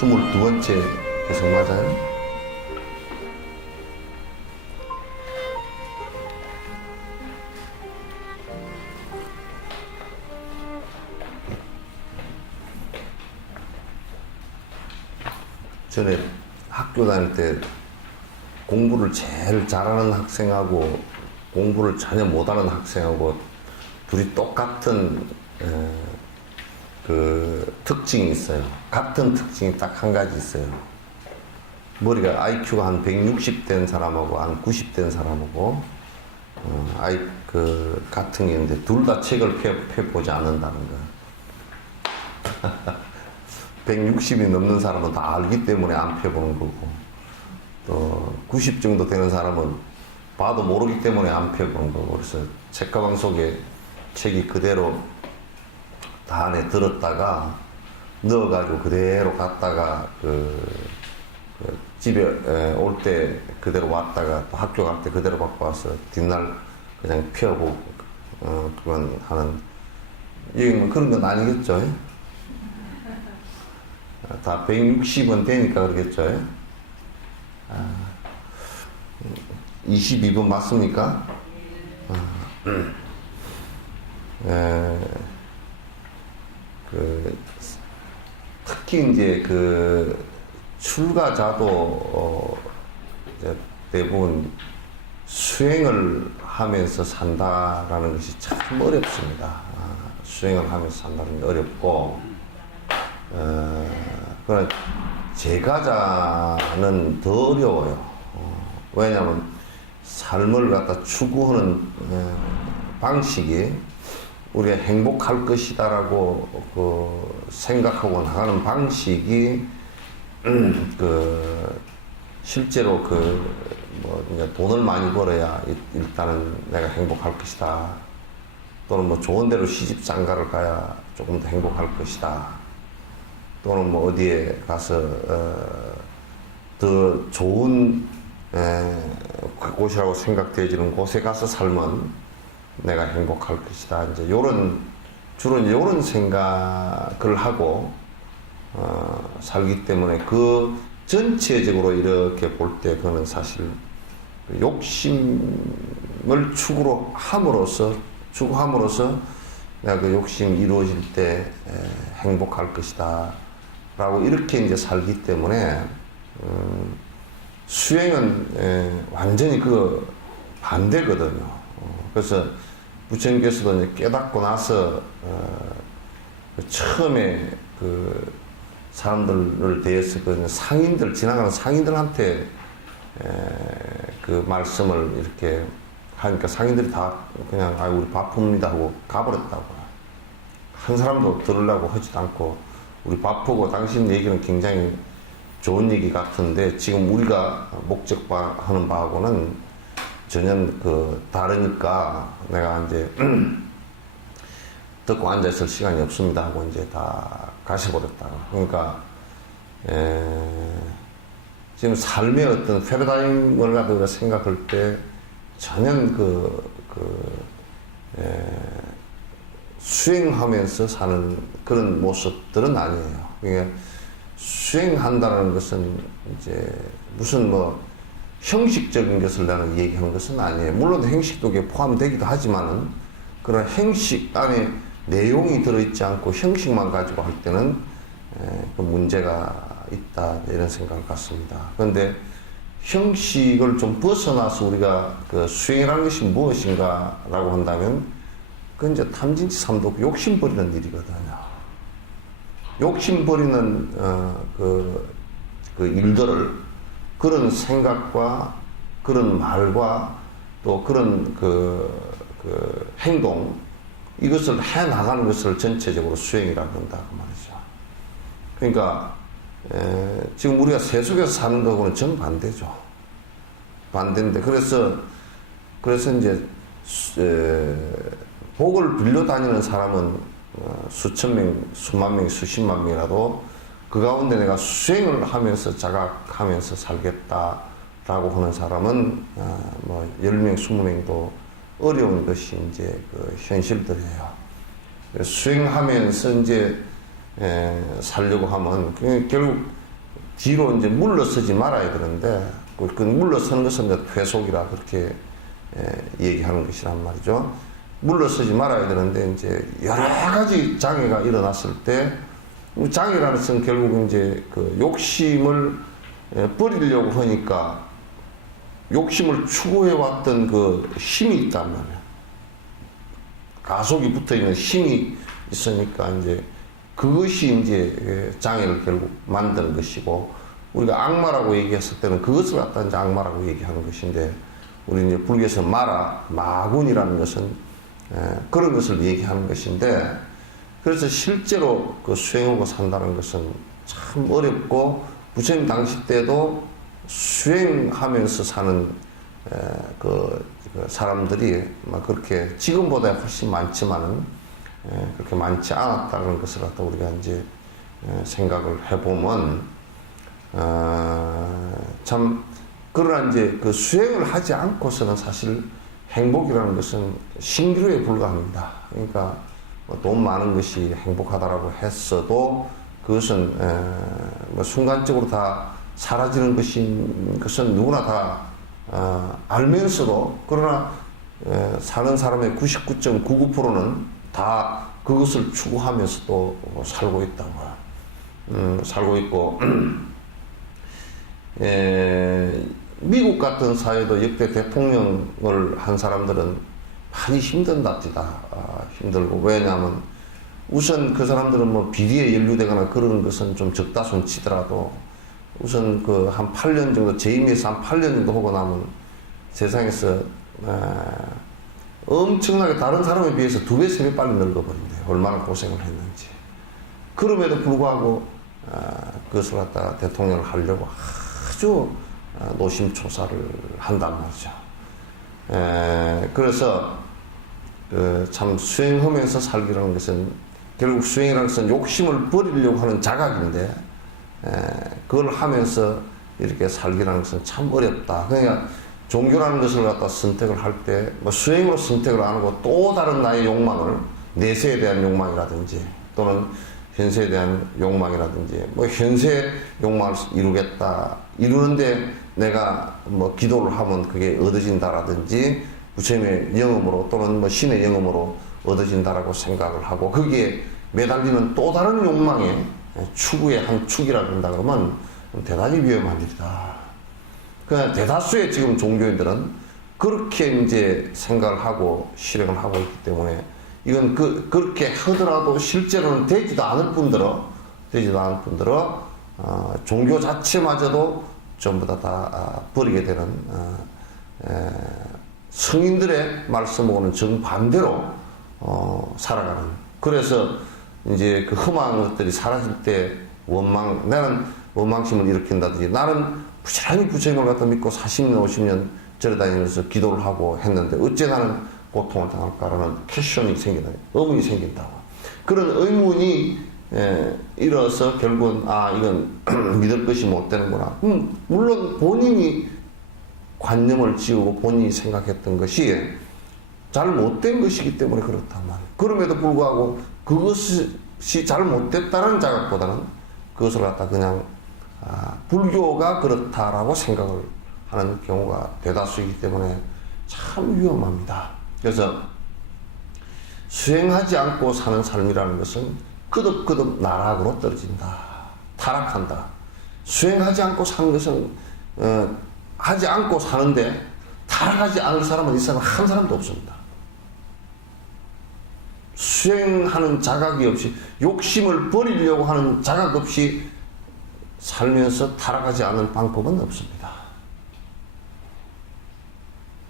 22번째 해석 맞아요? 전에 학교 다닐 때 공부를 제일 잘하는 학생하고 공부를 전혀 못하는 학생하고 둘이 똑같은 그 특징이 있어요. 같은 특징이 딱 한 가지 있어요. 머리가 IQ가 한 160 된 사람하고 한 90 된 사람하고 같은 게 있는데 둘 다 책을 펴보지 않는다는 거. 160이 넘는 사람은 다 알기 때문에 안 펴보는 거고, 또 90 정도 되는 사람은 봐도 모르기 때문에 안 펴보는 거고. 그래서 책가방 속에 책이 그대로 다 안에 들었다가 넣어가지고 그대로 갔다가 집에 올 때 그대로 왔다가 또 학교 갈 때 그대로 갖고 와서 뒷날 그냥 펴보고 그건 하는, 이게 뭐 그런 건 아니겠죠? 다 160은 되니까 그러겠죠? 22번 맞습니까? 특히 이제 출가자도 이제 대부분 수행을 하면서 산다라는 것이 참 어렵습니다. 수행을 하면서 산다는 게 어렵고, 그러나 제가자는 더 어려워요. 왜냐하면 삶을 갖다 추구하는 방식이 우리가 행복할 것이다라고 생각하고 나가는 방식이 실제로 이제 돈을 많이 벌어야 일단은 내가 행복할 것이다. 또는 뭐 좋은 데로 시집 장가를 가야 조금 더 행복할 것이다. 또는 뭐 어디에 가서 더 좋은 곳이라고 생각되어지는 곳에 가서 살면 내가 행복할 것이다. 이제 주로 이런 생각을 하고 살기 때문에 그 전체적으로 이렇게 볼 때 그거는 사실 욕심을 추구함으로써 내가 그 욕심이 이루어질 때 행복할 것이다 라고 이렇게 이제 살기 때문에 수행은 완전히 그 반대거든요. 그래서 부처님께서도 이제 깨닫고 나서 처음에 사람들을 대해서 지나가는 상인들한테 그 말씀을 이렇게 하니까 상인들이 다 그냥 우리 바쁩니다 하고 가버렸다고. 한 사람도 들으려고 하지도 않고, 우리 바쁘고 당신 얘기는 굉장히 좋은 얘기 같은데 지금 우리가 목적하는 바하고는 전혀 다르니까 내가 이제 듣고 앉아있을 시간이 없습니다 하고 이제 다 가셔버렸다고. 그러니까 지금 삶의 어떤 패러다임을 가지고 생각할 때 전혀 수행하면서 사는 그런 모습들은 아니에요. 그러니까 수행한다는 것은 이제 무슨 형식적인 것을 나는 얘기하는 것은 아니에요. 물론 형식도 포함되기도 하지만은 그런 형식 안에 내용이 들어있지 않고 형식만 가지고 할 때는 그 문제가 있다 이런 생각을 갖습니다. 그런데 형식을 좀 벗어나서 우리가 수행이라는 것이 무엇인가라고 한다면 그건 이제 탐진치 삼독 욕심 버리는 일이거든요. 욕심 버리는 그 일들을 그런 생각과 그런 말과 또 그런 행동 이것을 해 나가는 것을 전체적으로 수행이라고 한다 그 말이죠. 그러니까 지금 우리가 세속에서 사는 거하고는 정반대죠. 반대인데 그래서 이제 복을 빌려 다니는 사람은 수천 명, 수만 명, 수십만 명이라도 그 가운데 내가 수행을 하면서 자각하면서 살겠다라고 하는 사람은 10명, 20명도 어려운 것이 이제 현실들이에요. 수행하면서 이제 살려고 하면 결국 뒤로 이제 물러서지 말아야 되는데, 그 물러서는 것은 이제 퇴속이라 그렇게 얘기하는 것이란 말이죠. 물러서지 말아야 되는데, 이제 여러 가지 장애가 일어났을 때, 장애라는 것은 결국 이제 그 욕심을 버리려고 하니까, 욕심을 추구해왔던 그 힘이 있단 말이에요. 가속이 붙어 있는 힘이 있으니까 이제 그것이 이제 장애를 결국 만드는 것이고, 우리가 악마라고 얘기했을 때는 그것을 갖다 이제 악마라고 얘기하는 것인데, 우리 이제 불교에서 마군이라는 것은 그런 것을 얘기하는 것인데, 그래서 실제로 그 수행하고 산다는 것은 참 어렵고, 부처님 당시 때도 수행하면서 사는 그 사람들이 막 그렇게 지금보다 훨씬 많지만은 그렇게 많지 않았다는 것을 갖다 우리가 이제 생각을 해보면, 참 그러나 이제 그 수행을 하지 않고서는 사실 행복이라는 것은 신기루에 불과합니다. 그러니까 돈 많은 것이 행복하다라고 했어도 그것은 뭐 순간적으로 다 사라지는 것은 누구나 다 알면서도, 그러나 사는 사람의 99.99%는 다 그것을 추구하면서도 살고 있다고 살고 있고, 미국 같은 사회도 역대 대통령을 한 사람들은 많이 힘든답니다. 힘들고. 왜냐하면 우선 그 사람들은 뭐 비리에 연루되거나 그런 것은 좀 적다 손치더라도, 우선 그 한 8년 정도, 재임해서 한 8년 정도 하고 나면 세상에서 엄청나게 다른 사람에 비해서 2배, 3배 빨리 늙어버린대요. 얼마나 고생을 했는지. 그럼에도 불구하고 그것을 갖다가 대통령을 하려고 아주 노심초사를 한단 말이죠. 그래서 참 수행하면서 살기라는 것은, 결국 수행이라는 것은 욕심을 버리려고 하는 자각인데, 그걸 하면서 이렇게 살기라는 것은 참 어렵다. 그러니까 종교라는 것을 갖다 선택을 할 때, 뭐 수행으로 선택을 안 하고 또 다른 나의 욕망을, 내세에 대한 욕망이라든지 또는 현세에 대한 욕망이라든지, 뭐 현세 욕망을 이루는데 내가 뭐 기도를 하면 그게 얻어진다라든지, 부처님의 영음으로 또는 뭐 신의 영음으로 얻어진다라고 생각을 하고, 거기에 매달리는 또 다른 욕망의 추구의 한 축이라 그런다 그러면 대단히 위험한 일이다. 그러니까 대다수의 지금 종교인들은 그렇게 이제 생각을 하고 실행을 하고 있기 때문에, 이건 그렇게 하더라도 실제로는 되지도 않을 뿐더러 종교 자체마저도 전부 다 버리게 되는 성인들의 말씀하고는 정반대로 살아가는. 그래서 이제 그 험한 것들이 사라질 때 나는 원망심을 일으킨다든지, 나는 부지런히 부처님을 갖다 믿고 40년, 50년 절에다니면서 기도를 하고 했는데 어째 나는 고통을 당할까라는 퀘션이 생긴다, 의문이 생긴다고. 그런 의문이 일어서 결국은 이건 믿을 것이 못 되는구나. 물론 본인이 관념을 지우고 본인이 생각했던 것이 잘 못된 것이기 때문에 그렇단 말이에요. 그럼에도 불구하고 그것이 잘못됐다는 자각보다는 그것을 갖다 그냥 불교가 그렇다라고 생각을 하는 경우가 대다수이기 때문에 참 위험합니다. 그래서 수행하지 않고 사는 삶이라는 것은 끄덕끄덕 나락으로 떨어진다, 타락한다. 수행하지 않고 사는 것은 하지 않고 사는데 타락하지 않을 사람은 이 세상 한 사람도 없습니다. 수행하는 자각이 없이, 욕심을 버리려고 하는 자각 없이 살면서 타락하지 않을 방법은 없습니다.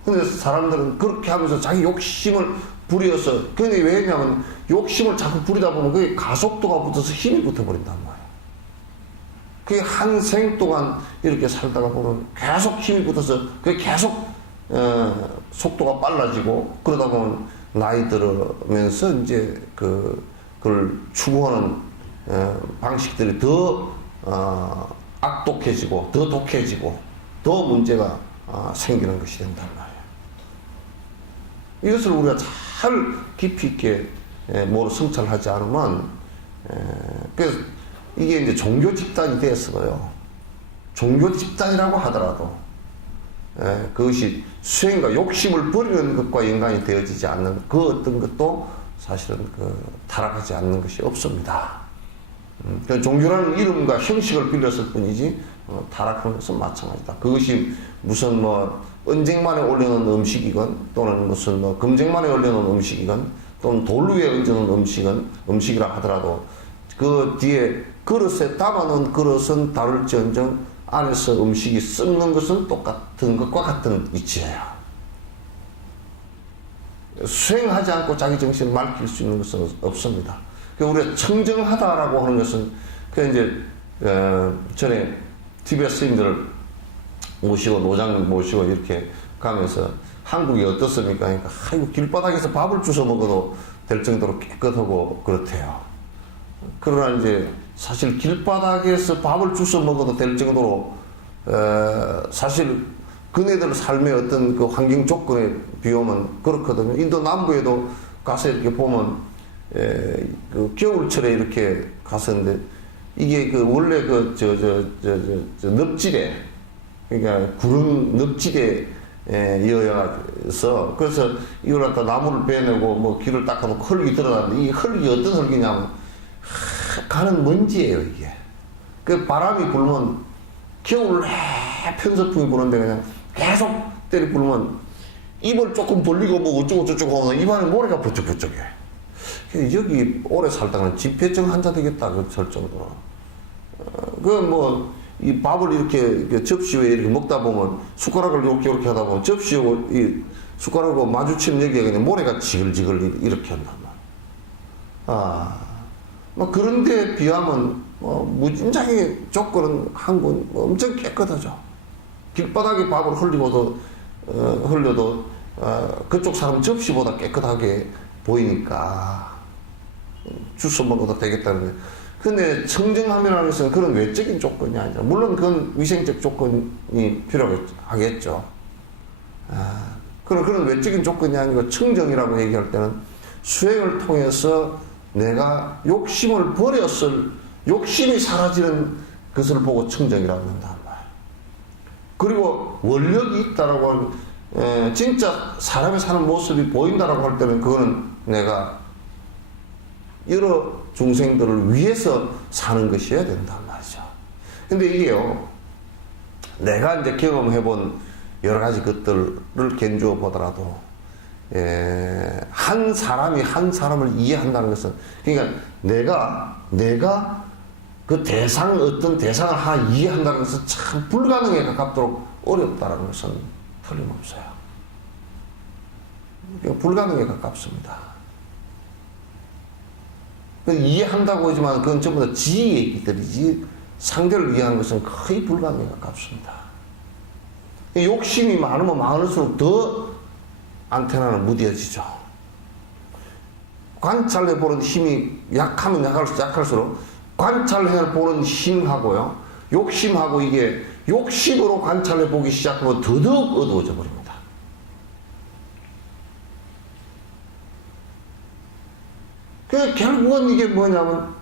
근데 사람들은 그렇게 하면서 자기 욕심을 부려서, 그게 왜냐면 욕심을 자꾸 부리다 보면 그게 가속도가 붙어서 힘이 붙어버린단 말이에요. 그게 한 생 동안 이렇게 살다가 보면 계속 힘이 붙어서 그게 계속 속도가 빨라지고, 그러다 보면 나이 들으면서 이제 그걸 추구하는 방식들이 더 악독해지고 더 독해지고 더 문제가 생기는 것이 된단 말이에요. 이것을 우리가 잘 깊이 있게 성찰하지 않으면, 그래서 이게 이제 종교 집단이 됐어요. 종교 집단이라고 하더라도 그것이 수행과 욕심을 버리는 것과 연관이 되어지지 않는 그 어떤 것도 사실은 타락하지 않는 것이 없습니다. 종교라는 이름과 형식을 빌렸을 뿐이지 타락하는 것은 마찬가지다. 그것이 무슨 언쟁만에 올려놓은 음식이건 또는 무슨 금쟁만에 올려놓은 음식이건 또는 돌 위에 얹어놓은 음식이라 하더라도 그 뒤에 그릇에 담아놓은 그릇은 다를지언정 안에서 음식이 썩는 것은 똑같은 것과 같은 이치예요. 수행하지 않고 자기 정신을 맑힐 수 있는 것은 없습니다. 우리가 청정하다라고 하는 것은 전에 TBS 스님들을 모시고 노장 모시고 이렇게 가면서 한국이 어떻습니까? 그러니까 길바닥에서 밥을 주워 먹어도 될 정도로 깨끗하고 그렇대요. 그러나 이제 사실 길바닥에서 밥을 주워 먹어도 될 정도로 사실 그네들 삶의 어떤 그 환경 조건에 비하면 그렇거든요. 인도 남부에도 가서 이렇게 보면 그 겨울철에 이렇게 갔었는데 이게 원래 늪지대 그러니까 구름 늪지대 이어서 그래서 이걸 갖다 나무를 베내고 길을 닦아놓고 흙이 들어갔는데 이 흙이 어떤 흙이냐면 가는 먼지예요 이게. 그 바람이 불면 겨울 편서풍이 부는데 그냥 계속 때리 불면 입을 조금 벌리고 어쩌고 저쩌고 하면 입안에 모래가 부쩍부쩍해. 여기 오래 살다가는 집회증 환자 되겠다 그 정도로. 이 밥을 이렇게 접시 위에 이렇게 먹다 보면 숟가락을 이렇게 하다 보면 접시하고 이 숟가락하고 마주치는 여기에 그냥 모래가 지글지글 이렇게 한단 말이야. 그런데 비하면 무진장의 조건은 한국은 엄청 깨끗하죠. 길바닥에 밥을 흘려도 그쪽 사람 접시보다 깨끗하게 보이니까 주워 먹어도 되겠다는 거예요. 근데 청정함이라는 것은 그런 외적인 조건이 아니라 물론 그건 위생적 조건이 필요하겠죠. 그런 외적인 조건이 아니고 청정이라고 얘기할 때는 수행을 통해서 내가 욕심을 버렸을 욕심이 사라지는 것을 보고 청정이라고 한단 말이에요. 그리고 원력이 있다라고 하는 진짜 사람이 사는 모습이 보인다라고 할 때는 그거는 내가 여러 중생들을 위해서 사는 것이어야 된단 말이죠. 근데 이게요, 내가 이제 경험해본 여러 가지 것들을 견주어 보더라도, 한 사람이 한 사람을 이해한다는 것은, 그러니까 내가 그 어떤 대상을 하나 이해한다는 것은 참 불가능에 가깝도록 어렵다는 것은 틀림없어요. 불가능에 가깝습니다. 이해한다고 하지만 그건 전부 다 지혜 얘기들이지 상대를 이해하는 것은 거의 불가능에 가깝습니다. 욕심이 많으면 많을수록 더 안테나는 무뎌지죠. 관찰해보는 힘이 약하면 약할수록 관찰해보는 힘하고요, 욕심하고 이게 욕심으로 관찰해보기 시작하면 더더욱 어두워져 버립니다. 결국은 이게 뭐냐면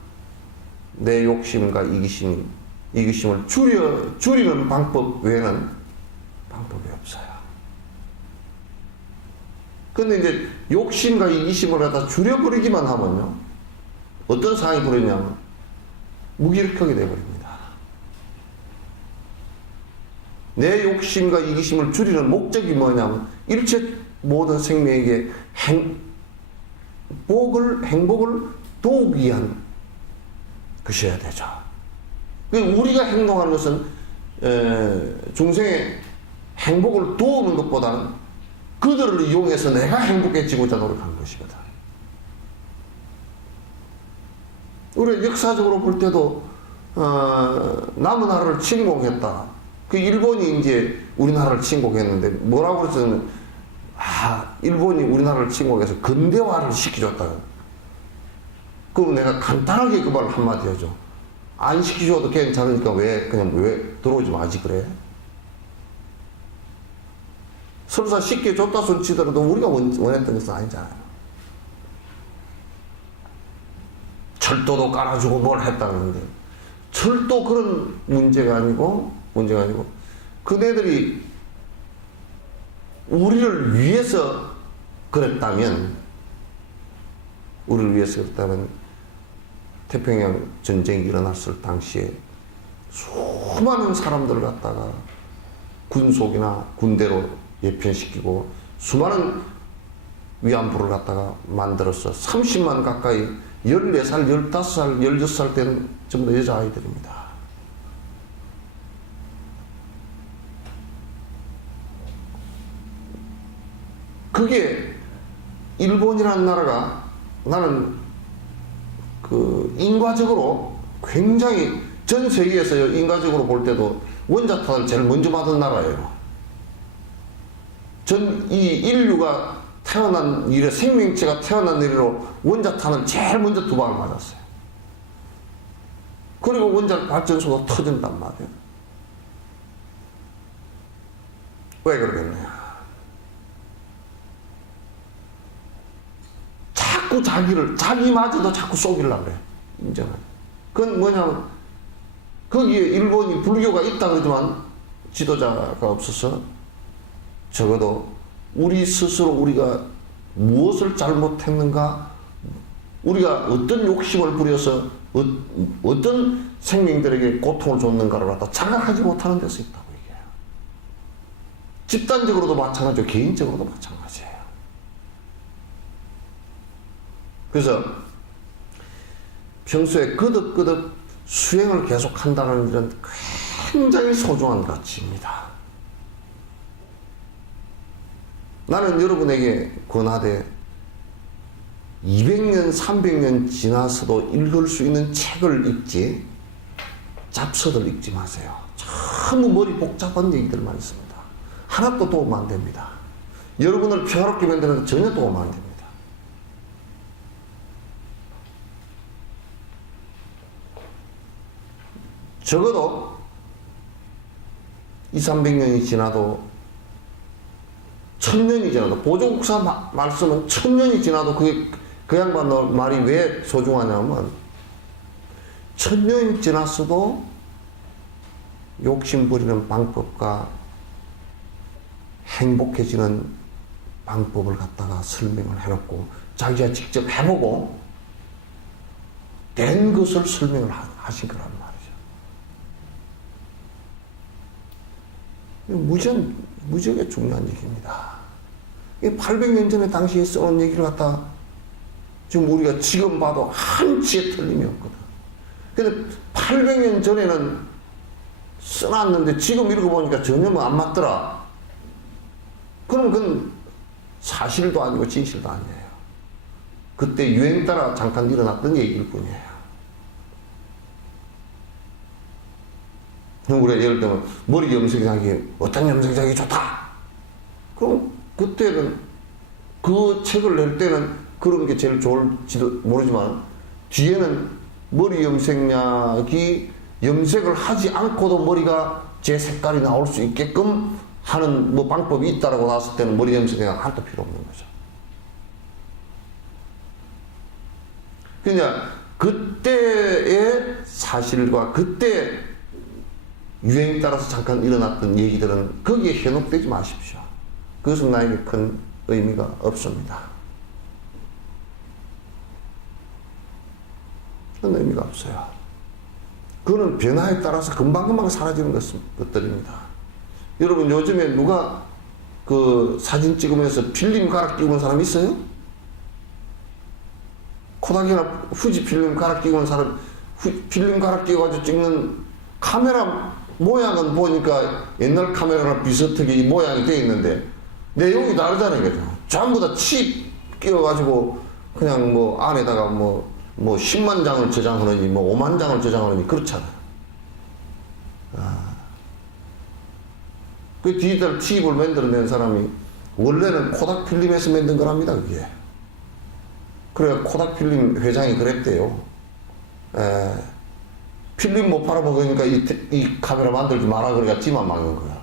내 욕심과 이기심을 줄이는 방법 외에는 방법이 없어요. 근데 이제 욕심과 이기심을 갖다 줄여버리기만 하면요, 어떤 상황이 벌어지냐면 무기력하게 되어버립니다. 내 욕심과 이기심을 줄이는 목적이 뭐냐면 일체 모든 생명에게 행복을 도우기 위한 것이어야 되죠. 우리가 행동하는 것은 중생의 행복을 도우는 것보다는 그들을 이용해서 내가 행복해지고자 노력하는 것이거든. 우리 역사적으로 볼 때도 남은나라를 침공했다. 그 일본이 이제 우리나라를 침공했는데 뭐라고 그랬냐면 일본이 우리나라를 침공해서 근대화를 시켜줬다. 그럼 내가 간단하게 그 말을 한마디 하죠. 안 시켜줘도 괜찮으니까 왜 들어오지 마지 그래? 설사 시켜줬다 손 치더라도 우리가 원했던 것은 아니잖아요. 철도도 깔아주고 뭘 했다는데 철도 그런 문제가 아니고 문제가 아니고 그네들이 우리를 위해서 그랬다면 태평양 전쟁이 일어났을 당시에 수많은 사람들을 갖다가 군속이나 군대로 예편시키고 수많은 위안부를 갖다가 만들어서 30만 가까이 14살, 15살, 16살 된 전부 다 여자아이들입니다. 그게 일본이라는 나라가 나는 그 인과적으로 굉장히 전 세계에서 인과적으로 볼 때도 원자탄을 제일 먼저 받은 나라예요. 이 인류가 태어난 이래 생명체가 태어난 이래로 원자탄을 제일 먼저 2방을 맞았어요. 그리고 원자력 발전소가 터진단 말이에요. 왜 그러겠냐? 자꾸 자기마저도 자꾸 쏘기려고 그래. 인정은. 그건 뭐냐면, 거기에 일본이 불교가 있다 그러지만 지도자가 없어서 적어도 우리 스스로 우리가 무엇을 잘못했는가, 우리가 어떤 욕심을 부려서 어떤 생명들에게 고통을 줬는가를 갖다 자각하지 못하는 데서 있다고 얘기해요. 집단적으로도 마찬가지고 개인적으로도 마찬가지예요. 그래서 평소에 거듭거듭 수행을 계속한다는 일은 굉장히 소중한 가치입니다. 나는 여러분에게 권하되 200년, 300년 지나서도 읽을 수 있는 책을 읽지 잡서들 읽지 마세요. 너무 머리 복잡한 얘기들만 있습니다. 하나도 도움 안 됩니다. 여러분을 평화롭게 만드는 데 전혀 도움 안 됩니다. 적어도 200~300년이 지나도 1000년이 지나도 보조국사 말씀은 1000년이 지나도 그 양반 말이 왜 소중하냐면 1000년이 지났어도 욕심 부리는 방법과 행복해지는 방법을 갖다가 설명을 해놓고 자기가 직접 해보고 된 것을 설명을 하신 거란 말이죠. 무지하게 중요한 얘기입니다. 800년 전에 당시에 써놓은 얘기를 갖다 지금 우리가 지금 봐도 한치의 틀림이 없거든. 근데 800년 전에는 써놨는데 지금 읽어보니까 전혀 안 맞더라. 그럼 그건 사실도 아니고 진실도 아니에요. 그때 유행 따라 잠깐 일어났던 얘기일 뿐이에요. 우리가 예를 들면 머리 염색약이 어떤 염색약이 좋다. 그럼 그때는 그 책을 낼 때는 그런 게 제일 좋을지도 모르지만 뒤에는 머리 염색약이 염색을 하지 않고도 머리가 제 색깔이 나올 수 있게끔 하는 뭐 방법이 있다라고 나왔을 때는 머리 염색약 하나도 필요 없는 거죠. 그냥 그때의 사실과 그때 유행에 따라서 잠깐 일어났던 얘기들은 거기에 현혹되지 마십시오. 그것은 나에게 큰 의미가 없습니다. 큰 의미가 없어요. 그거는 변화에 따라서 금방금방 사라지는 것들입니다. 여러분 요즘에 누가 그 사진 찍으면서 필름 갈아 끼우는 사람 있어요? 코닥이나 후지 필름 갈아 끼우는 사람, 필름 갈아 끼워가지고 찍는 카메라 모양은 보니까 옛날 카메라랑 비슷하게 이 모양이 되어 있는데 내용이 다르다는 거죠. 전부 다 칩 끼워가지고 그냥 뭐 안에다가 뭐 10만 장을 저장하느니 뭐 5만 장을 저장하느니 그렇잖아요. 그 디지털 칩을 만들어낸 사람이 원래는 코닥 필름에서 만든 거랍니다. 그게. 그래야 코닥 필름 회장이 그랬대요. 필름 못 팔아먹으니까 이 카메라 만들지 마라 그러니까 지만 막는 거야.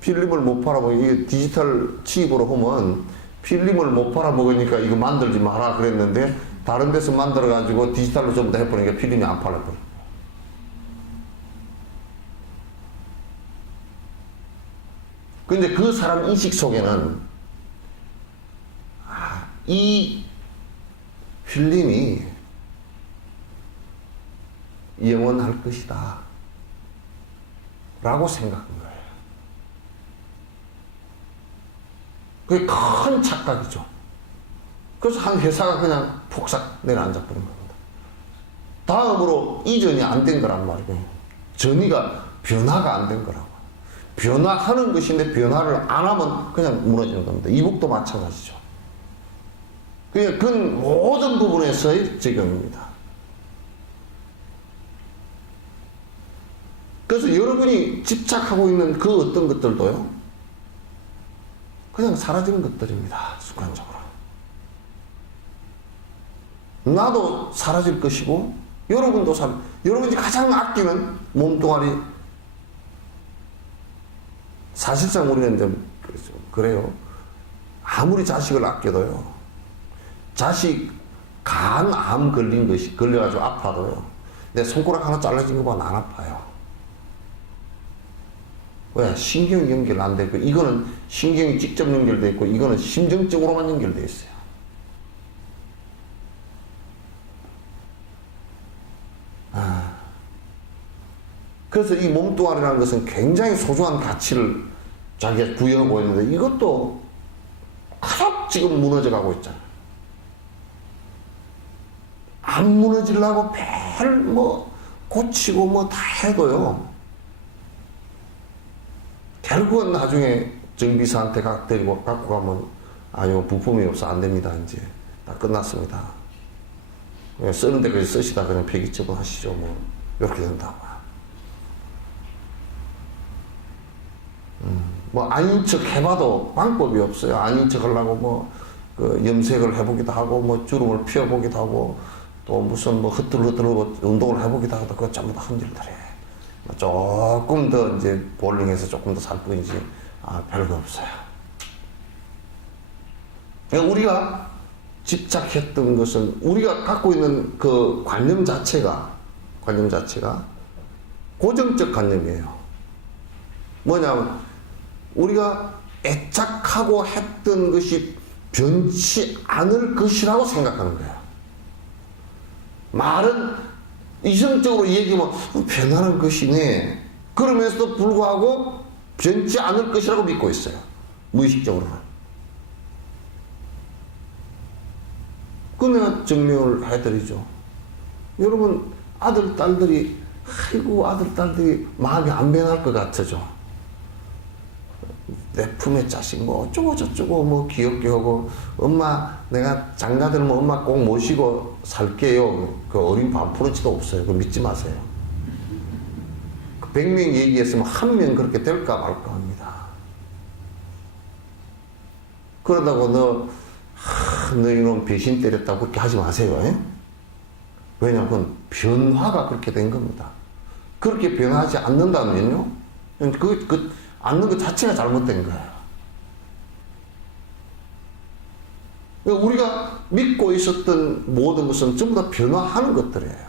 필름을 못 팔아먹으니까 이게 디지털 칩으로 하면 필름을 못 팔아먹으니까 이거 만들지 마라 그랬는데 다른 데서 만들어가지고 디지털로 전부 다 해버리니까 필름이 안 팔려버려. 근데 그 사람 인식 속에는 이 필름이 영원할 것이다 라고 생각한 거예요. 그게 큰 착각이죠. 그래서 한 회사가 그냥 폭삭 내려앉아 버린 겁니다. 다음으로 이전이 안 된 거란 말이에요. 전이가 변화가 안 된 거라고. 변화하는 것인데 변화를 안 하면 그냥 무너지는 겁니다. 이북도 마찬가지죠. 그냥 그 모든 부분에서의 적용입니다. 그래서 여러분이 집착하고 있는 그 어떤 것들도요, 그냥 사라지는 것들입니다. 순간적으로. 나도 사라질 것이고, 여러분도 여러분이 가장 아끼는 몸뚱아리, 사실상 우리는 좀 그래요. 아무리 자식을 아껴도요, 자식 간암 걸려가지고 아파도요, 내 손가락 하나 잘라진 거 보면 안 아파요. 왜? 신경이 연결 안 되고, 이거는 신경이 직접 연결되어 있고, 이거는 심정적으로만 연결되어 있어요. 그래서 이 몸뚱아리라는 것은 굉장히 소중한 가치를 자기가 부여하고 있는데, 이것도 계속 지금 무너져 가고 있잖아요. 안 무너지려고 고치고 다 해도요, 결국은 나중에 정비사한테 데리고 갖고 가면, 아니요, 부품이 없어 안 됩니다. 이제 다 끝났습니다. 쓰는 데까지 쓰시다 그냥 폐기 처분하시죠. 이렇게 된다고. 아닌 척 해봐도 방법이 없어요. 아닌 척 하려고 염색을 해보기도 하고, 주름을 피워보기도 하고, 또 무슨 흐틀흐틀 운동을 해보기도 하고, 그거 전부 다 흔들더래. 조금 더 이제 볼링해서 조금 더 살 뿐이지, 별거 없어요. 그러니까 우리가 집착했던 것은, 우리가 갖고 있는 그 관념 자체가 고정적 관념이에요. 뭐냐면, 우리가 애착하고 했던 것이 변치 않을 것이라고 생각하는 거예요. 말은 이성적으로 얘기하면 변하는 것이네. 그러면서도 불구하고 변치 않을 것이라고 믿고 있어요. 무의식적으로는. 그 내가 증명을 해드리죠. 여러분, 아들, 딸들이, 아들, 딸들이 마음이 안 변할 것 같아죠. 내 품에 자식 어쩌고 저쩌고 귀엽게 하고, 엄마 내가 장가들면 엄마 꼭 모시고 살게요. 그 어린 반푸르지도 없어요. 그거 믿지 마세요. 100명 얘기했으면 한 명 그렇게 될까 말까 합니다. 그러다고 너 이놈 배신 때렸다고 그렇게 하지 마세요. 왜냐하면 변화가 그렇게 된 겁니다. 그렇게 변하지 않는다면요, 않는 것 자체가 잘못된 거예요. 우리가 믿고 있었던 모든 것은 전부 다 변화하는 것들이에요.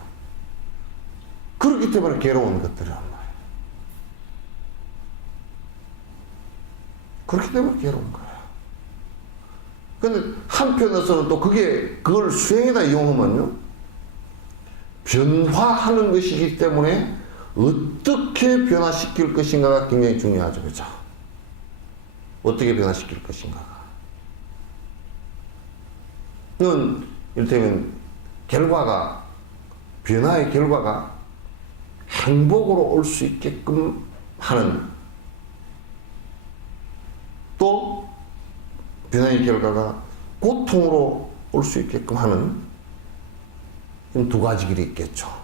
그렇기 때문에 괴로운 것들이란 말이에요. 그렇기 때문에 괴로운 거예요. 근데 한편에서는 또 그걸 수행에다 이용하면요, 변화하는 것이기 때문에 어떻게 변화시킬 것인가가 굉장히 중요하죠. 그죠? 어떻게 변화시킬 것인가가. 이건 이를테면 변화의 결과가 행복으로 올 수 있게끔 하는, 또 변화의 결과가 고통으로 올 수 있게끔 하는, 두 가지 길이 있겠죠.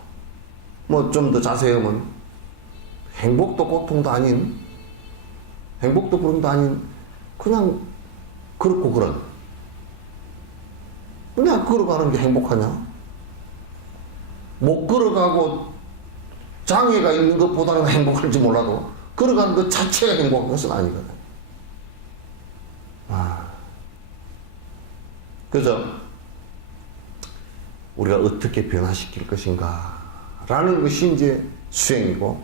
좀 더 자세히 하면, 행복도 고통도 아닌, 행복도 그런도 아닌, 그냥 그렇고 그런. 그냥 걸어가는 게 행복하냐? 못 걸어가고 장애가 있는 것보다는 행복할지 몰라도, 걸어가는 것 자체가 행복한 것은 아니거든. 그죠? 우리가 어떻게 변화시킬 것인가 라는 것이 이제 수행이고,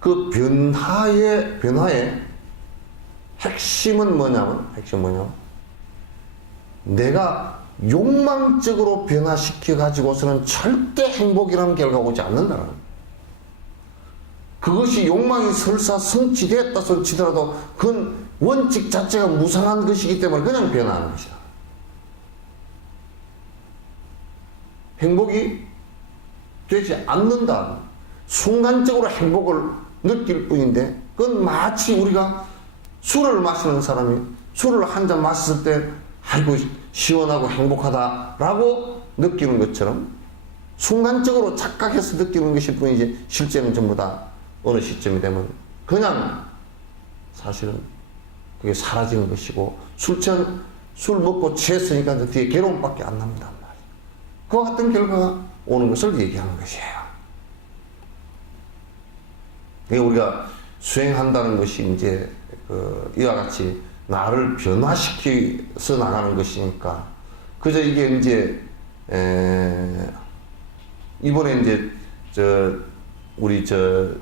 그 변화의 핵심은 뭐냐면 내가 욕망적으로 변화시켜 가지고서는 절대 행복이라는 결과가 오지 않는다는 거예요. 그것이 욕망이 설사 성취되었다 손치더라도 그건 원칙 자체가 무상한 것이기 때문에 그냥 변화하는 것이다. 행복이 되지 않는다. 순간적으로 행복을 느낄 뿐인데, 그건 마치 우리가 술을 마시는 사람이 술을 한 잔 마셨을 때 아이고 시원하고 행복하다라고 느끼는 것처럼 순간적으로 착각해서 느끼는 것일 뿐이지, 실제는 전부 다 어느 시점이 되면 그냥 사실은 그게 사라지는 것이고, 술 먹고 취했으니까 뒤에 괴로움밖에 안 납니다. 그와 같은 결과가 오는 것을 얘기하는 것이에요. 우리가 수행한다는 것이 이제 이와 같이 나를 변화시켜서 나가는 것이니까, 그저 이게 이제 이번에 이제 우리 그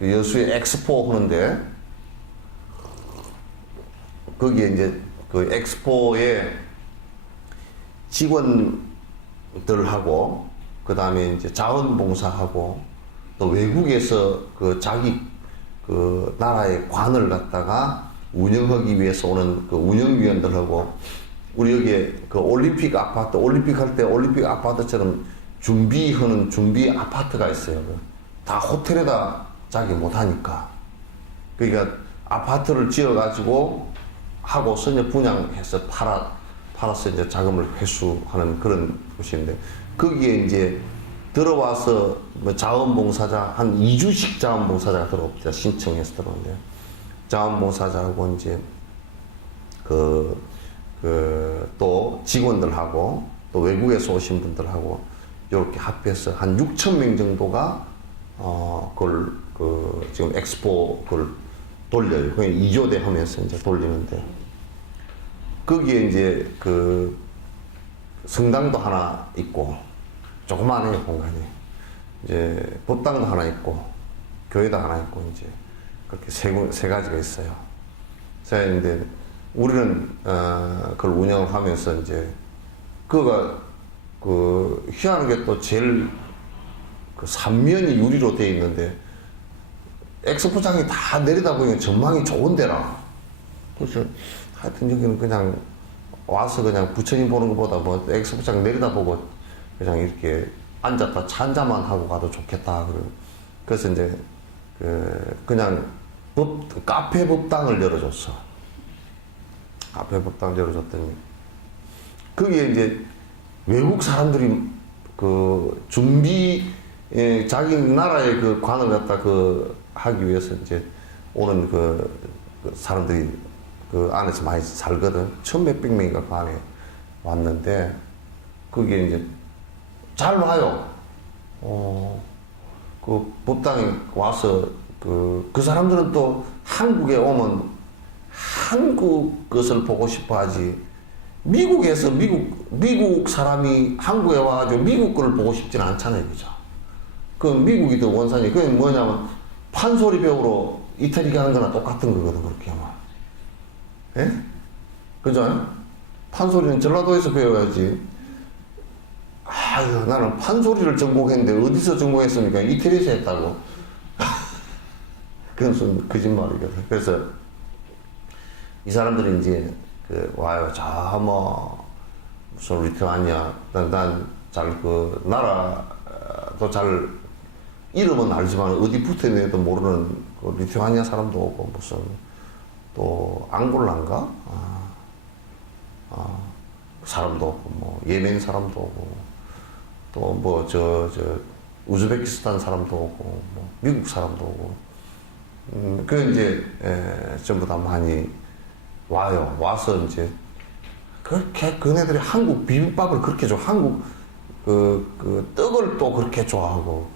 여수에 엑스포 하는데, 거기에 이제 그 엑스포에 직원들하고 그 다음에 이제 자원봉사하고 또 외국에서 그 자기 그 나라의 관을 갖다가 운영하기 위해서 오는 그 운영위원들하고, 우리 여기에 그 올림픽 아파트, 올림픽 할 때 올림픽 아파트처럼 준비하는 준비 아파트가 있어요. 다 호텔에다 자기 못하니까. 그러니까 아파트를 지어가지고 하고서 이제 분양해서 팔아서 이제 자금을 회수하는 그런 곳인데, 거기에 이제 들어와서 뭐 자원봉사자 한 2주씩 자원봉사자가 들어옵니다. 신청해서 들어오는데, 자원봉사자하고 이제 또 직원들하고 또 외국에서 오신 분들하고 이렇게 합해서 한 6,000명 정도가 지금 엑스포 그걸 돌려요. 그냥 2조대 하면서 이제 돌리는데, 거기에 이제 그 성당도 하나 있고, 조그마해요 공간이. 이제 법당도 하나 있고, 교회도 하나 있고, 이제 그렇게 세 가지가 있어요. 그래서 이제 우리는 그걸 운영을 하면서 이제 그거가 희한한 게 또 제일 그 삼면이 유리로 되어 있는데, 엑스포장이 다 내려다보니까 전망이 좋은 데라. 그래서 하여튼 여기는 그냥 와서 그냥 부처님 보는 것보다 뭐 엑스포장 내려다보고 그냥 이렇게 앉았다 차 한잔만 하고 가도 좋겠다. 그래서 이제 그냥 카페 법당을 열어줬어. 카페 법당 열어줬더니 거기에 이제 외국 사람들이 자기 나라의 그 관을 갖다 하기 위해서 이제 오는 그 사람들이 그 안에서 많이 살거든. 1,000몇백 명이가 그 안에 왔는데, 거기에 이제 잘 와요. 그 법당에 와서 그 사람들은 또 한국에 오면 한국 것을 보고 싶어 하지, 미국에서 미국 사람이 한국에 와가지고 미국 거를 보고 싶지는 않잖아요. 그죠? 그 미국이 더 원산이, 그게 뭐냐면 판소리 배우러 이태리 가는 거나 똑같은 거거든, 그렇게 하면. 예? 그죠? 판소리는 전라도에서 배워야지. 아유, 나는 판소리를 전공했는데 어디서 전공했습니까? 이태리에서 했다고. 그건 거짓말이거든. 그래서 이 사람들이 이제 와요. 무슨 리투아니아, 나라도 잘 이름은 알지만 어디 붙어 있는지도 모르는 그 리투아니아 사람도 오고, 무슨 또 앙골라인가? 사람도 오고, 뭐 예멘 사람도 오고, 또 뭐 우즈베키스탄 사람도 오고, 뭐 미국 사람도 오고, 그 이제 전부 다 많이 와요. 와서 이제 그렇게 그네들이 한국 비빔밥을 그렇게 좋아, 한국 그 떡을 또 그렇게 좋아하고,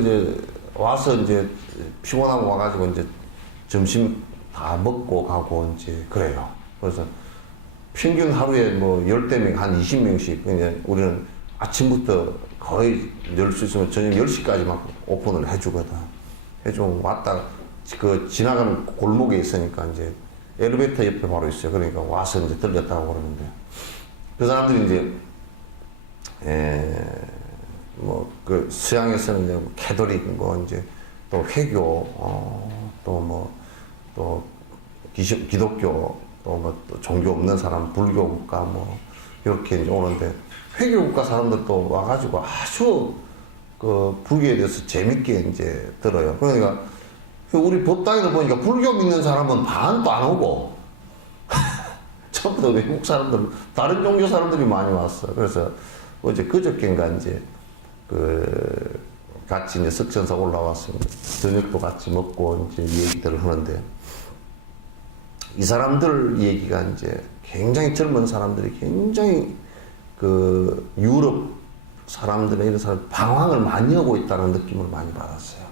이제 와서 이제 피곤하고 와가지고 이제 점심 다 먹고 가고 이제 그래요. 그래서 평균 하루에 뭐 10대명, 한 20명씩, 그냥 우리는 아침부터 거의 열 수 있으면 저녁 10시까지 막 오픈을 해주거든. 해주면 왔다, 그 지나가는 골목에 있으니까 이제 엘리베이터 옆에 바로 있어요. 그러니까 와서 이제 들렸다고 그러는데. 그 사람들이 이제, 그 서양에서는 이제 캐톨릭, 뭐 이제 또 회교, 또 뭐, 또 기독교, 또 뭐 또 종교 없는 사람, 불교 국가 뭐 이렇게 이제 오는데, 회교 국가 사람들도 와가지고 아주 그 불교에 대해서 재밌게 이제 들어요. 그러니까 우리 법당에를 보니까 불교 믿는 사람은 반도 안 오고 전부 다 외국 사람들, 다른 종교 사람들이 많이 왔어. 그래서 어제 그저께인가 이제 같이 이제 석천사 올라왔습니다. 저녁도 같이 먹고 이제 얘기들을 하는데, 이 사람들 얘기가 이제 굉장히 젊은 사람들이 굉장히 그 유럽 사람들의 이런 사람 방황을 많이 하고 있다는 느낌을 많이 받았어요.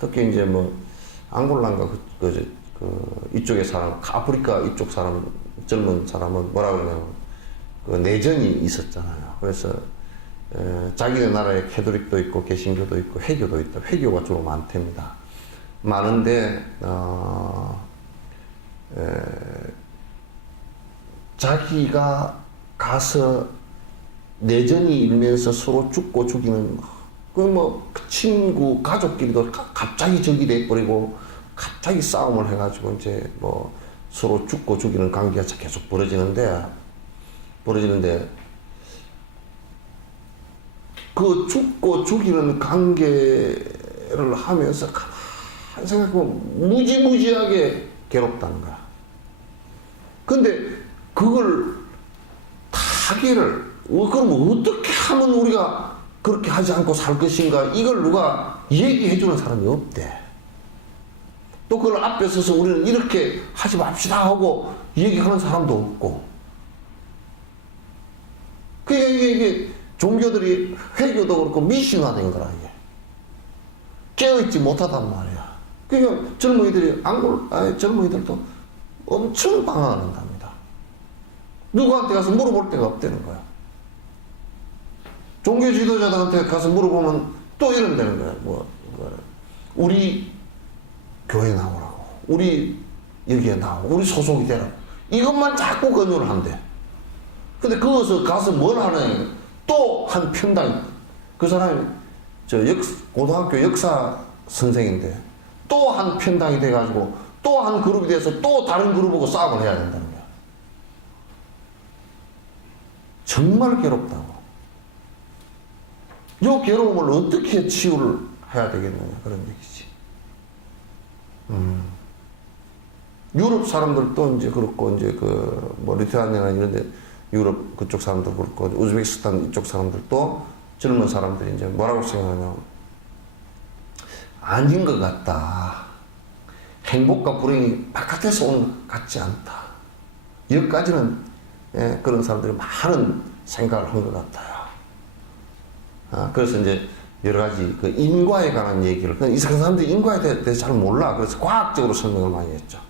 특히 이제 뭐 앙골라인가 이쪽의 사람, 아프리카 이쪽 사람, 젊은 사람은 뭐라 그러냐면 그 내전이 있었잖아요. 그래서 자기네 나라에 캐톨릭도 있고 개신교도 있고 회교도 있다. 회교가 주로 많답니다. 많은데 자기가 가서 내전이 일면서 서로 죽고 죽이는 그 친구 가족끼리도 갑자기 적이 돼버리고 갑자기 싸움을 해가지고 이제 뭐 서로 죽고 죽이는 관계가 계속 벌어지는데 그 죽고 죽이는 관계를 하면서 가만히 생각해보면 무지무지하게 괴롭다는 거야. 근데 그걸 타개를 그럼 어떻게 하면 우리가 그렇게 하지 않고 살 것인가, 이걸 누가 얘기해주는 사람이 없대. 또 그걸 앞에 서서 우리는 이렇게 하지 맙시다 하고 얘기하는 사람도 없고. 그러니까 이게 종교들이 회교도 그렇고 미신화된 거라, 이게. 깨어있지 못하단 말이야. 그러니까 젊은이들도 엄청 방황한답니다. 누구한테 가서 물어볼 데가 없다는 거야. 종교 지도자들한테 가서 물어보면 또 이런다는 거야. 우리 교회 나오라고. 우리 여기에 나오고. 우리 소속이 되라고. 이것만 자꾸 권유를 한대. 근데 거기서 가서 뭘 하느냐. 또 한 편당. 그 사람이 고등학교 역사 선생인데 또 한 편당이 돼가지고 또 한 그룹이 돼서 또 다른 그룹하고 싸움을 해야 된다는 거야. 정말 괴롭다고. 이 괴로움을 어떻게 치유를 해야 되겠느냐, 그런 얘기지. 유럽 사람들도 이제 그렇고, 이제 리투아니아나 이런데 유럽 그쪽 사람도 그렇고, 우즈베키스탄 이쪽 사람들도 젊은 사람들이 이제 뭐라고 생각하냐. 아닌 것 같다. 행복과 불행이 바깥에서 오는 것 같지 않다. 여기까지는 그런 사람들이 많은 생각을 한 것 같아요. 그래서 이제 여러 가지 그 인과에 관한 얘기를, 이 사람들이 인과에 대해서 잘 몰라. 그래서 과학적으로 설명을 많이 했죠.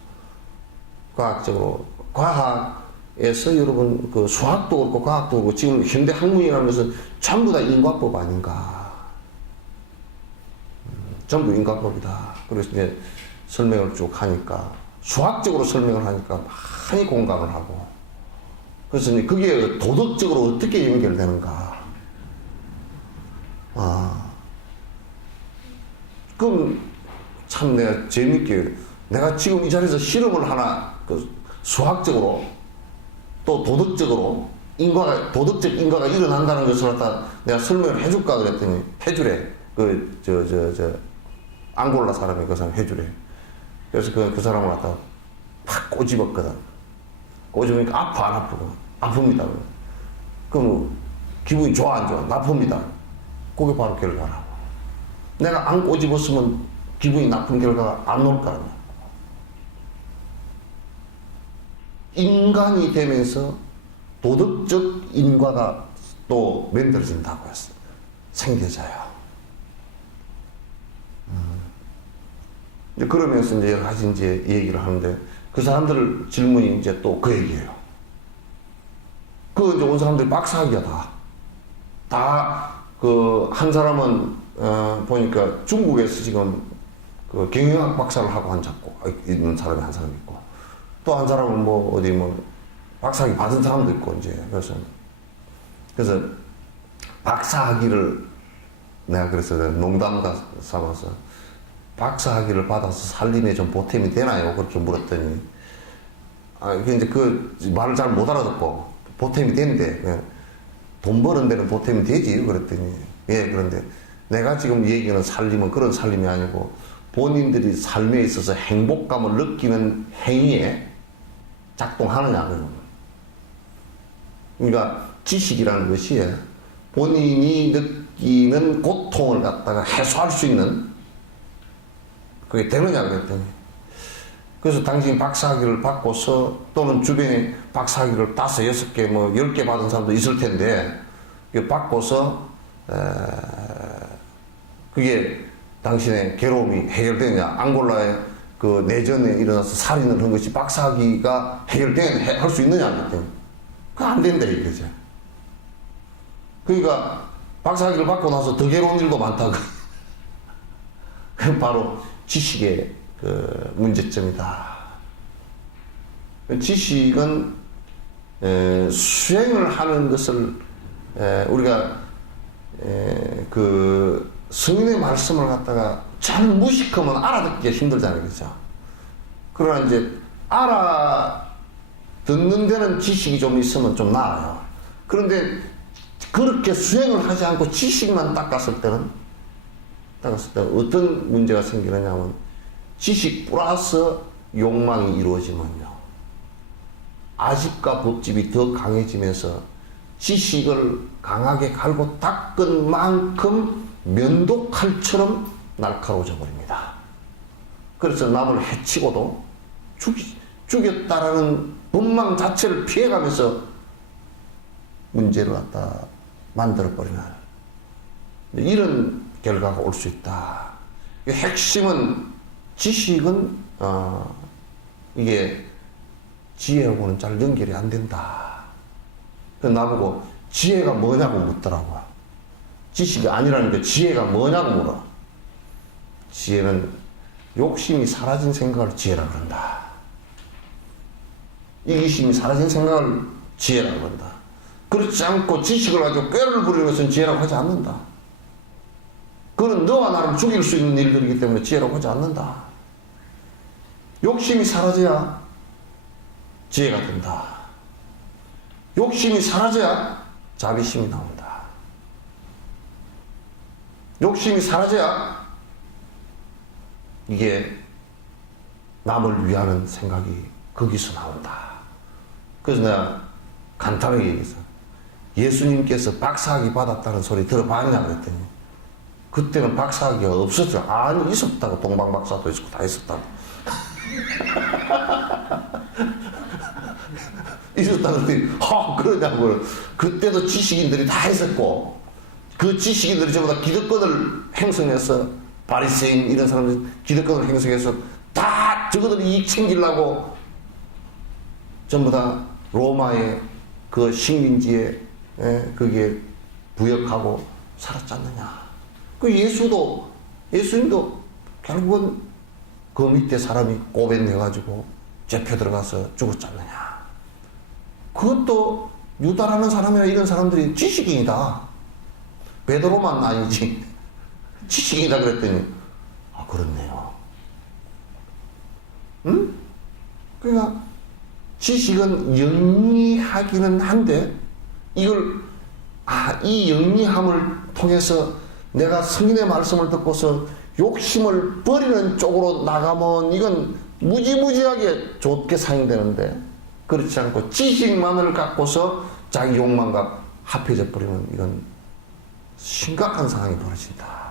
과학에서 여러분 그 수학도 그렇고 과학도 그렇고 지금 현대 학문이라면서 전부 다 인과법 아닌가. 전부 인과법이다. 그래서 이제 설명을 쭉 하니까, 수학적으로 설명을 하니까 많이 공감을 하고, 그래서 이제 그게 도덕적으로 어떻게 연결되는가. 그럼 참 내가 재밌게, 내가 지금 이 자리에서 실험을 하나, 수학적으로 또 도덕적으로 도덕적 인과가 일어난다는 것을 갖다 내가 설명을 해줄까 그랬더니 해주래. 앙골라 사람이 그 사람 해주래. 그래서 그 사람을 갖다가 팍 꼬집었거든. 꼬집으니까 아파, 안 아프고? 아픕니다. 그럼 기분이 좋아, 안 좋아? 나쁩니다. 그게 바로 결과라고. 내가 안 꼬집었으면 기분이 나쁜 결과가 안 나올 거 아니야. 인간이 되면서 도덕적 인과가 또 만들어진다고 했어. 생겨져요. 그러면서 이제 여러 가지 이제 얘기를 하는데, 그 사람들 질문이 이제 또 그 얘기예요. 그 이제 온 사람들이 박사학위야 다. 그 한 사람은 보니까 중국에서 지금 그 경영학 박사를 하고 앉았고 있는 사람이 한 사람 있고, 또 한 사람은 뭐 어디 뭐 박사학위 받은 사람도 있고 이제. 그래서 박사학위를 내가 그래서 농담 삼아서 박사학위를 받아서 살림에 좀 보탬이 되나요? 그렇게 물었더니 이제 그 말을 잘 못 알아듣고 보탬이 된대. 돈 버는 데는 보탬이 되지. 그랬더니 예, 그런데 내가 지금 얘기하는 살림은 그런 살림이 아니고 본인들이 삶에 있어서 행복감을 느끼는 행위에 작동하느냐. 그러니까 지식이라는 것이 본인이 느끼는 고통을 갖다가 해소할 수 있는 그게 되느냐 그랬더니, 그래서 당신이 박사학위를 받고서 또는 주변에 박사학위를 5, 6개 뭐 10개 받은 사람도 있을 텐데 받고서 그게 당신의 괴로움이 해결되느냐, 앙골라의 그 내전에 일어나서 살인을 한 것이 박사학위가 할 수 있느냐 그랬더니 그거 안 된다 이거죠. 그러니까 박사학위를 받고 나서 더 괴로운 일도 많다. 그 바로 지식의 그 문제점이다. 지식은 수행을 하는 것을 우리가 그 성인의 말씀을 갖다가 잘 무식하면 알아듣기가 힘들잖아요, 그죠? 그러나 이제 알아듣는 데는 지식이 좀 있으면 좀 나아요. 그런데 그렇게 수행을 하지 않고 지식만 닦았을 때는 어떤 문제가 생기느냐 하면, 지식 플러스 욕망이 이루어지면요, 아집과 법집이 더 강해지면서 지식을 강하게 갈고 닦은 만큼 면도칼처럼 날카로워져 버립니다. 그래서 남을 해치고도 죽였다라는 본망 자체를 피해가면서 문제를 갖다 만들어버리는 이런 결과가 올 수 있다. 핵심은 지식은 이게 지혜하고는 잘 연결이 안 된다. 그래서 나보고 지혜가 뭐냐고 묻더라고요. 지식이 아니라는데 지혜가 뭐냐고 물어. 지혜는 욕심이 사라진 생각을 지혜라 그런다. 이기심이 사라진 생각을 지혜라 그런다. 그렇지 않고 지식을 가지고 꾀를 부리는 것은 지혜라고 하지 않는다. 그건 너와 나를 죽일 수 있는 일들이기 때문에 지혜라고 하지 않는다. 욕심이 사라져야 지혜가 된다. 욕심이 사라져야 자비심이 나온다. 욕심이 사라져야 이게 남을 위하는 생각이 거기서 나온다. 그래서 내가 간단하게 얘기했어. 예수님께서 박사학위 받았다는 소리 들어봤냐 그랬더니 그때는 박사학위가 없었죠. 아니 있었다고. 동방박사도 있었고 다 있었다고. 있었다고 그랬더니 그러냐고. 그때도 지식인들이 다 있었고 그 지식인들이 전부 다 기득권을 행성해서 바리새인 이런 사람들 기득권을 행성해서 다 저거들 이익 챙기려고 전부 다 로마의 그 식민지에 거기에 부역하고 살았지 않느냐. 그 예수님도 결국은 그 밑에 사람이 꼬벤해가지고 잡혀 들어가서 죽었지 않느냐. 그것도 유다라는 사람이나 이런 사람들이 지식인이다. 베드로만 아니지. 지식인이다 그랬더니 그렇네요. 응? 그러니까 지식은 영리하기는 한데 이걸 이 영리함을 통해서 내가 성인의 말씀을 듣고서 욕심을 버리는 쪽으로 나가면 이건 무지무지하게 좋게 사용되는데, 그렇지 않고 지식만을 갖고서 자기 욕망과 합해져 버리면 이건 심각한 상황이 벌어진다.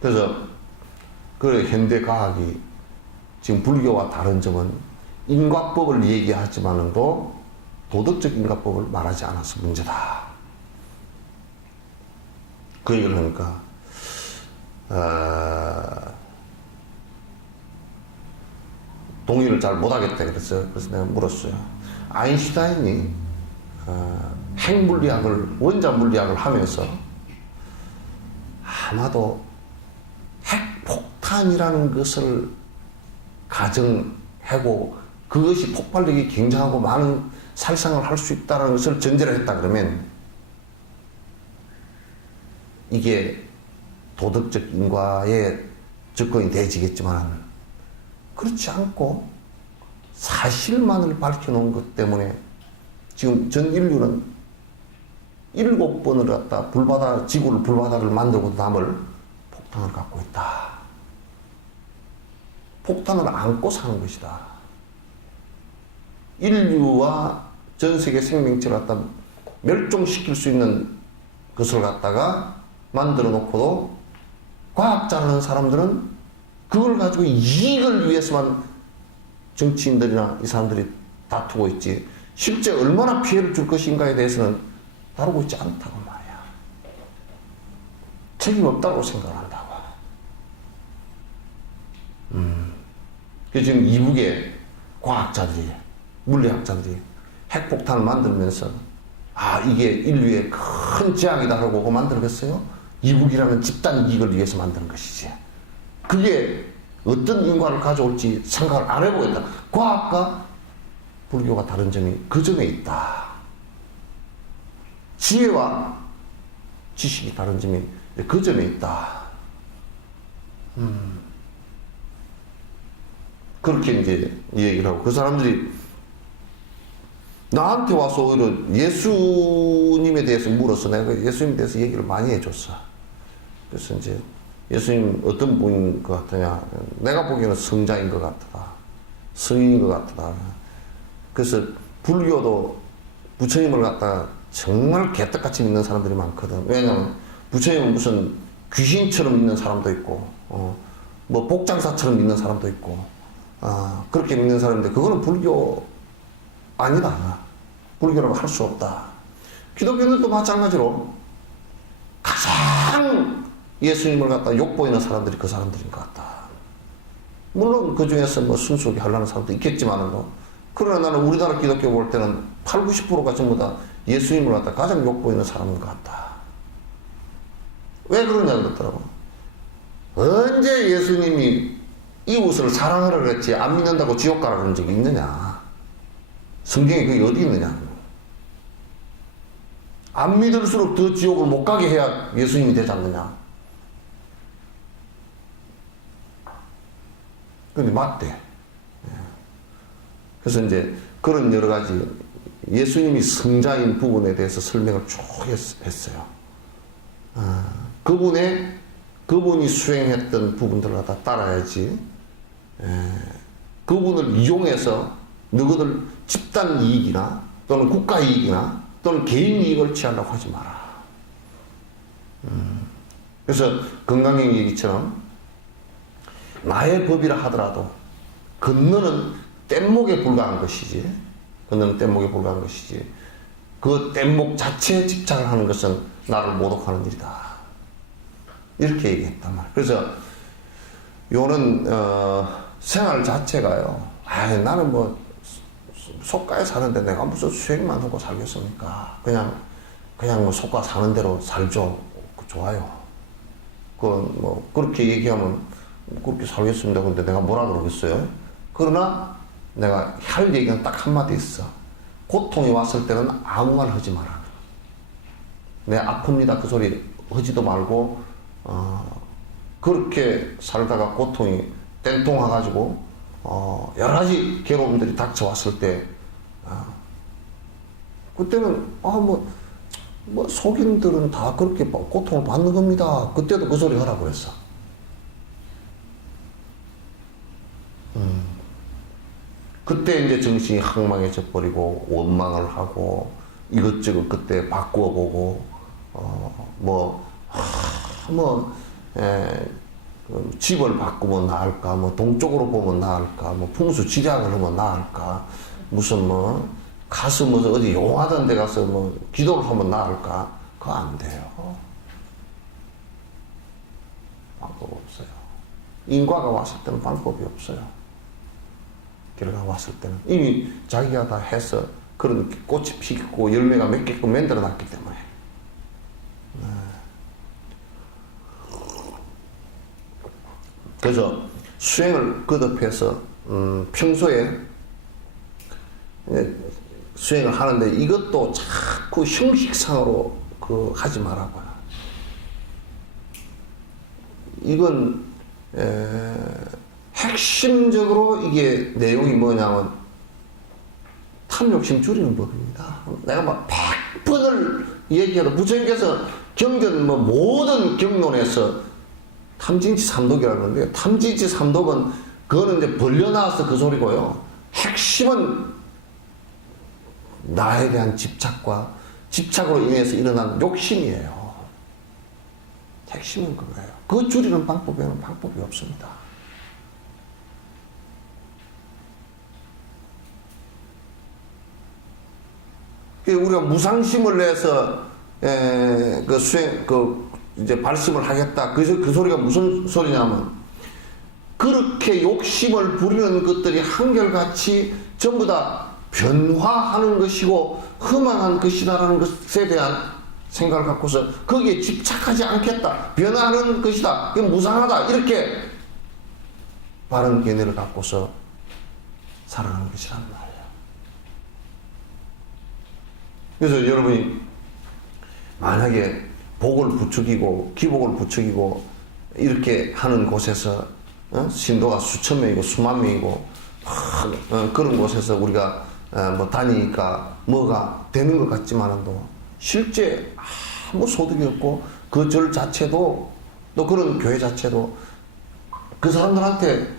그래서 그 현대 과학이 지금 불교와 다른 점은 인과법을 얘기하지만도 도덕적 인과법을 말하지 않아서 문제다. 그 얘기를 하니까 동의를 잘 못하겠다 그래서 내가 물었어요. 아인슈타인이 핵물리학을 원자 물리학을 하면서 아마도 핵폭탄이라는 것을 가정하고 그것이 폭발력이 굉장하고 많은 살상을 할 수 있다는 것을 전제를 했다 그러면 이게 도덕적 인과에 접근이 되지겠지만 그렇지 않고 사실만을 밝혀놓은 것 때문에 지금 전 인류는 7번을 갖다 불바다, 지구를 불바다를 만들고 남을 폭탄을 갖고 있다. 폭탄을 안고 사는 것이다. 인류와 전 세계 생명체를 갖다 멸종시킬 수 있는 것을 갖다가 만들어 놓고도 과학자라는 사람들은 그걸 가지고 이익을 위해서만 정치인들이나 이 사람들이 다투고 있지 실제 얼마나 피해를 줄 것인가에 대해서는 다루고 있지 않다고 말이야. 책임 없다고 생각한다고. 그래서 지금 이북의 과학자들이, 물리학자들이 핵폭탄을 만들면서 이게 인류의 큰 재앙이다 하고 만들었어요. 이북이라는 집단 이익을 위해서 만드는 것이지. 그게 어떤 인과를 가져올지 생각을 안 해보겠다. 과학과 불교가 다른 점이 그 점에 있다. 지혜와 지식이 다른 점이 그 점에 있다. 그렇게 이제 얘기를 하고 그 사람들이 나한테 와서 오히려 예수님에 대해서 물어서 내가 예수님에 대해서 얘기를 많이 해줬어. 그래서 이제 예수님 어떤 분인 것 같으냐. 내가 보기에는 성자인 것 같다. 성인인 것 같다. 그래서 불교도 부처님을 갖다가 정말 개떡같이 믿는 사람들이 많거든. 왜냐면 부처님은 무슨 귀신처럼 믿는 사람도 있고, 뭐 복장사처럼 믿는 사람도 있고, 그렇게 믿는 사람인데 그거는 불교 아니다. 불교라고 할 수 없다. 기독교들도 마찬가지로 가장 예수님을 갖다 욕보이는 사람들이 그 사람들인 것 같다. 물론 그 중에서 뭐 순수하게 하려는 사람도 있겠지만은 그러나 나는 우리나라 기독교 볼 때는 8, 90%가 전부 다 예수님을 갖다 가장 욕보이는 사람인 것 같다. 왜 그러냐 그랬더라고. 언제 예수님이 이웃을 사랑하라 그랬지 안 믿는다고 지옥 가라 그런 적이 있느냐. 성경에 그게 어디 있느냐. 안 믿을수록 더 지옥을 못 가게 해야 예수님이 되지 않느냐. 근데 맞대. 그래서 이제 그런 여러 가지 예수님이 성자인 부분에 대해서 설명을 쭉 했어요. 그분이 수행했던 부분들을 다 따라야지. 그분을 이용해서 너희들 집단 이익이나 또는 국가 이익이나 또는 개인 이익을 취하려고 하지 마라. 그래서 건강행 얘기처럼 나의 법이라 하더라도 건너는 뗏목에 불과한 것이지. 건너는 뗏목에 불과한 것이지. 그 뗏목 자체에 집착을 하는 것은 나를 모독하는 일이다. 이렇게 얘기했단 말이야. 그래서 요는 생활 자체가요. 나는 뭐 속가에 사는데 내가 무슨 수행만 하고 살겠습니까? 그냥 뭐 속가 사는 대로 살죠. 좋아요. 뭐 그렇게 얘기하면 그렇게 살겠습니다. 근데 내가 뭐라 그러겠어요? 그러나 내가 할 얘기는 딱 한마디 있어. 고통이 왔을 때는 아무 말 하지 마라. 내 아픕니다. 그 소리 하지도 말고 그렇게 살다가 고통이 땡통 와가지고 여러 가지 괴로움들이 닥쳐왔을 때 그때는 뭐 속인들은 다 그렇게 고통을 받는 겁니다. 그때도 그 소리 하라고 그랬어. 그때 이제 정신이 항망해져 버리고 원망을 하고 이것저것 그때 바꾸어 보고 집을 바꾸면 나을까, 뭐 동쪽으로 보면 나을까, 뭐 풍수 지략을 하면 나을까, 무슨 뭐 가서 뭐 어디 용하던 데 가서 뭐 기도를 하면 나을까, 그거 안 돼요. 방법 없어요. 인과가 왔을 때는 방법이 없어요. 길가 왔을 때는 이미 자기가 다 해서 그런 꽃이 피고 열매가 맺게끔 만들어 놨기 때문에. 그래서 수행을 거듭해서 평소에 수행을 하는데 이것도 자꾸 형식상으로 하지 말라고요. 이건 핵심적으로 이게 내용이 뭐냐면 탐욕심 줄이는 법입니다. 내가 막 100번을 얘기해도 부처님께서 경전 뭐 모든 경론에서 탐진치 삼독이라고 하는데요. 탐진치 삼독은 그거는 이제 벌려놔서 그 소리고요. 핵심은 나에 대한 집착으로 인해서 일어난 욕심이에요. 핵심은 그거예요. 그거 줄이는 방법에는 방법이 없습니다. 우리가 무상심을 내서 그 수행 이제 발심을 하겠다. 그 소리가 무슨 소리냐면 그렇게 욕심을 부리는 것들이 한결같이 전부 다 변화하는 것이고 흠망한 것이다라는 것에 대한 생각을 갖고서 거기에 집착하지 않겠다. 변화하는 것이다. 그게 무상하다. 이렇게 바른 견해를 갖고서 살아가는 것이란 말이에요. 그래서 여러분이 만약에 복을 부추기고 기복을 부추기고 이렇게 하는 곳에서 신도가 수천 명이고 수만 명이고 그런 곳에서 우리가 뭐 다니니까 뭐가 되는 것 같지만도 실제 아무 소득이 없고 그 절 자체도 또 그런 교회 자체도 그 사람들한테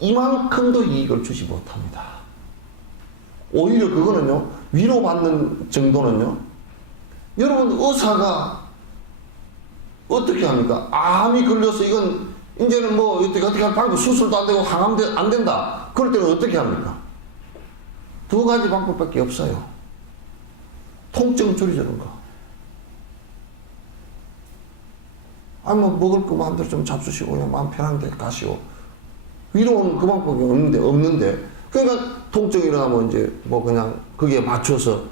이만큼도 이익을 주지 못합니다. 오히려 그거는요, 위로받는 정도는요, 여러분 의사가 어떻게 합니까? 암이 걸려서 이건 이제는 뭐 어떻게 할 방법, 수술도 안 되고 항암도 안 된다. 그럴 때는 어떻게 합니까? 두 가지 방법밖에 없어요. 통증 줄이자는 거. 뭐 먹을 거 마음대로 좀 잡수시고 그냥 마음 편한 데 가시오. 위로는 그 방법이 없는데. 그러니까 통증이 일어나면 이제 뭐 그냥 거기에 맞춰서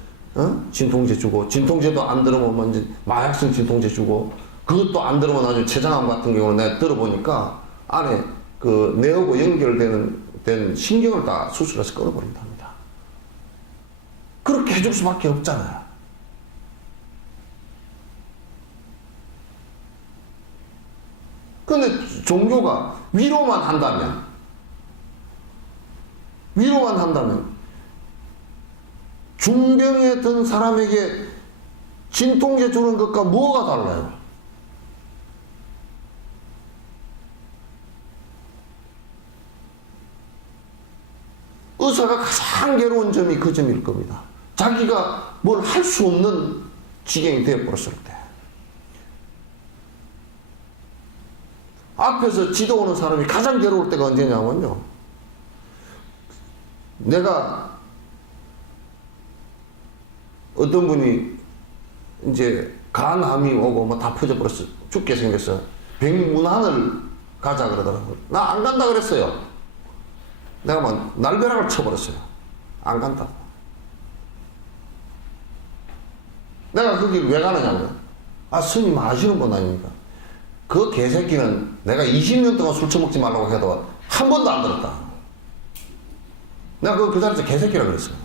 진통제 주고, 진통제도 안 들으면 이제 마약성 진통제 주고, 그것도 안 들으면 나중에 췌장암 같은 경우는 내가 들어보니까 안에 그 뇌하고 연결되는 신경을 다 수술해서 끊어버린답니다. 그렇게 해줄 수밖에 없잖아요. 근데 종교가 위로만 한다면 중병에 든 사람에게 진통제 주는 것과 뭐가 달라요? 의사가 가장 괴로운 점이 그 점일 겁니다. 자기가 뭘 할 수 없는 지경이 되어버렸을 때. 앞에서 지도오는 사람이 가장 괴로울 때가 언제냐면요. 내가 어떤 분이 이제 간암이 오고 뭐 다 퍼져버렸어. 죽게 생겼어. 백문환을 가자 그러더라고요. 나 안 간다 그랬어요. 내가 막 날벼락을 쳐버렸어요. 안 간다고. 내가 거길 왜 가느냐고요. 스님 아시는 분 아닙니까? 그 개새끼는 내가 20년 동안 술 처먹지 말라고 해도 한 번도 안 들었다. 내가 그 자리에서 개새끼라 그랬어요.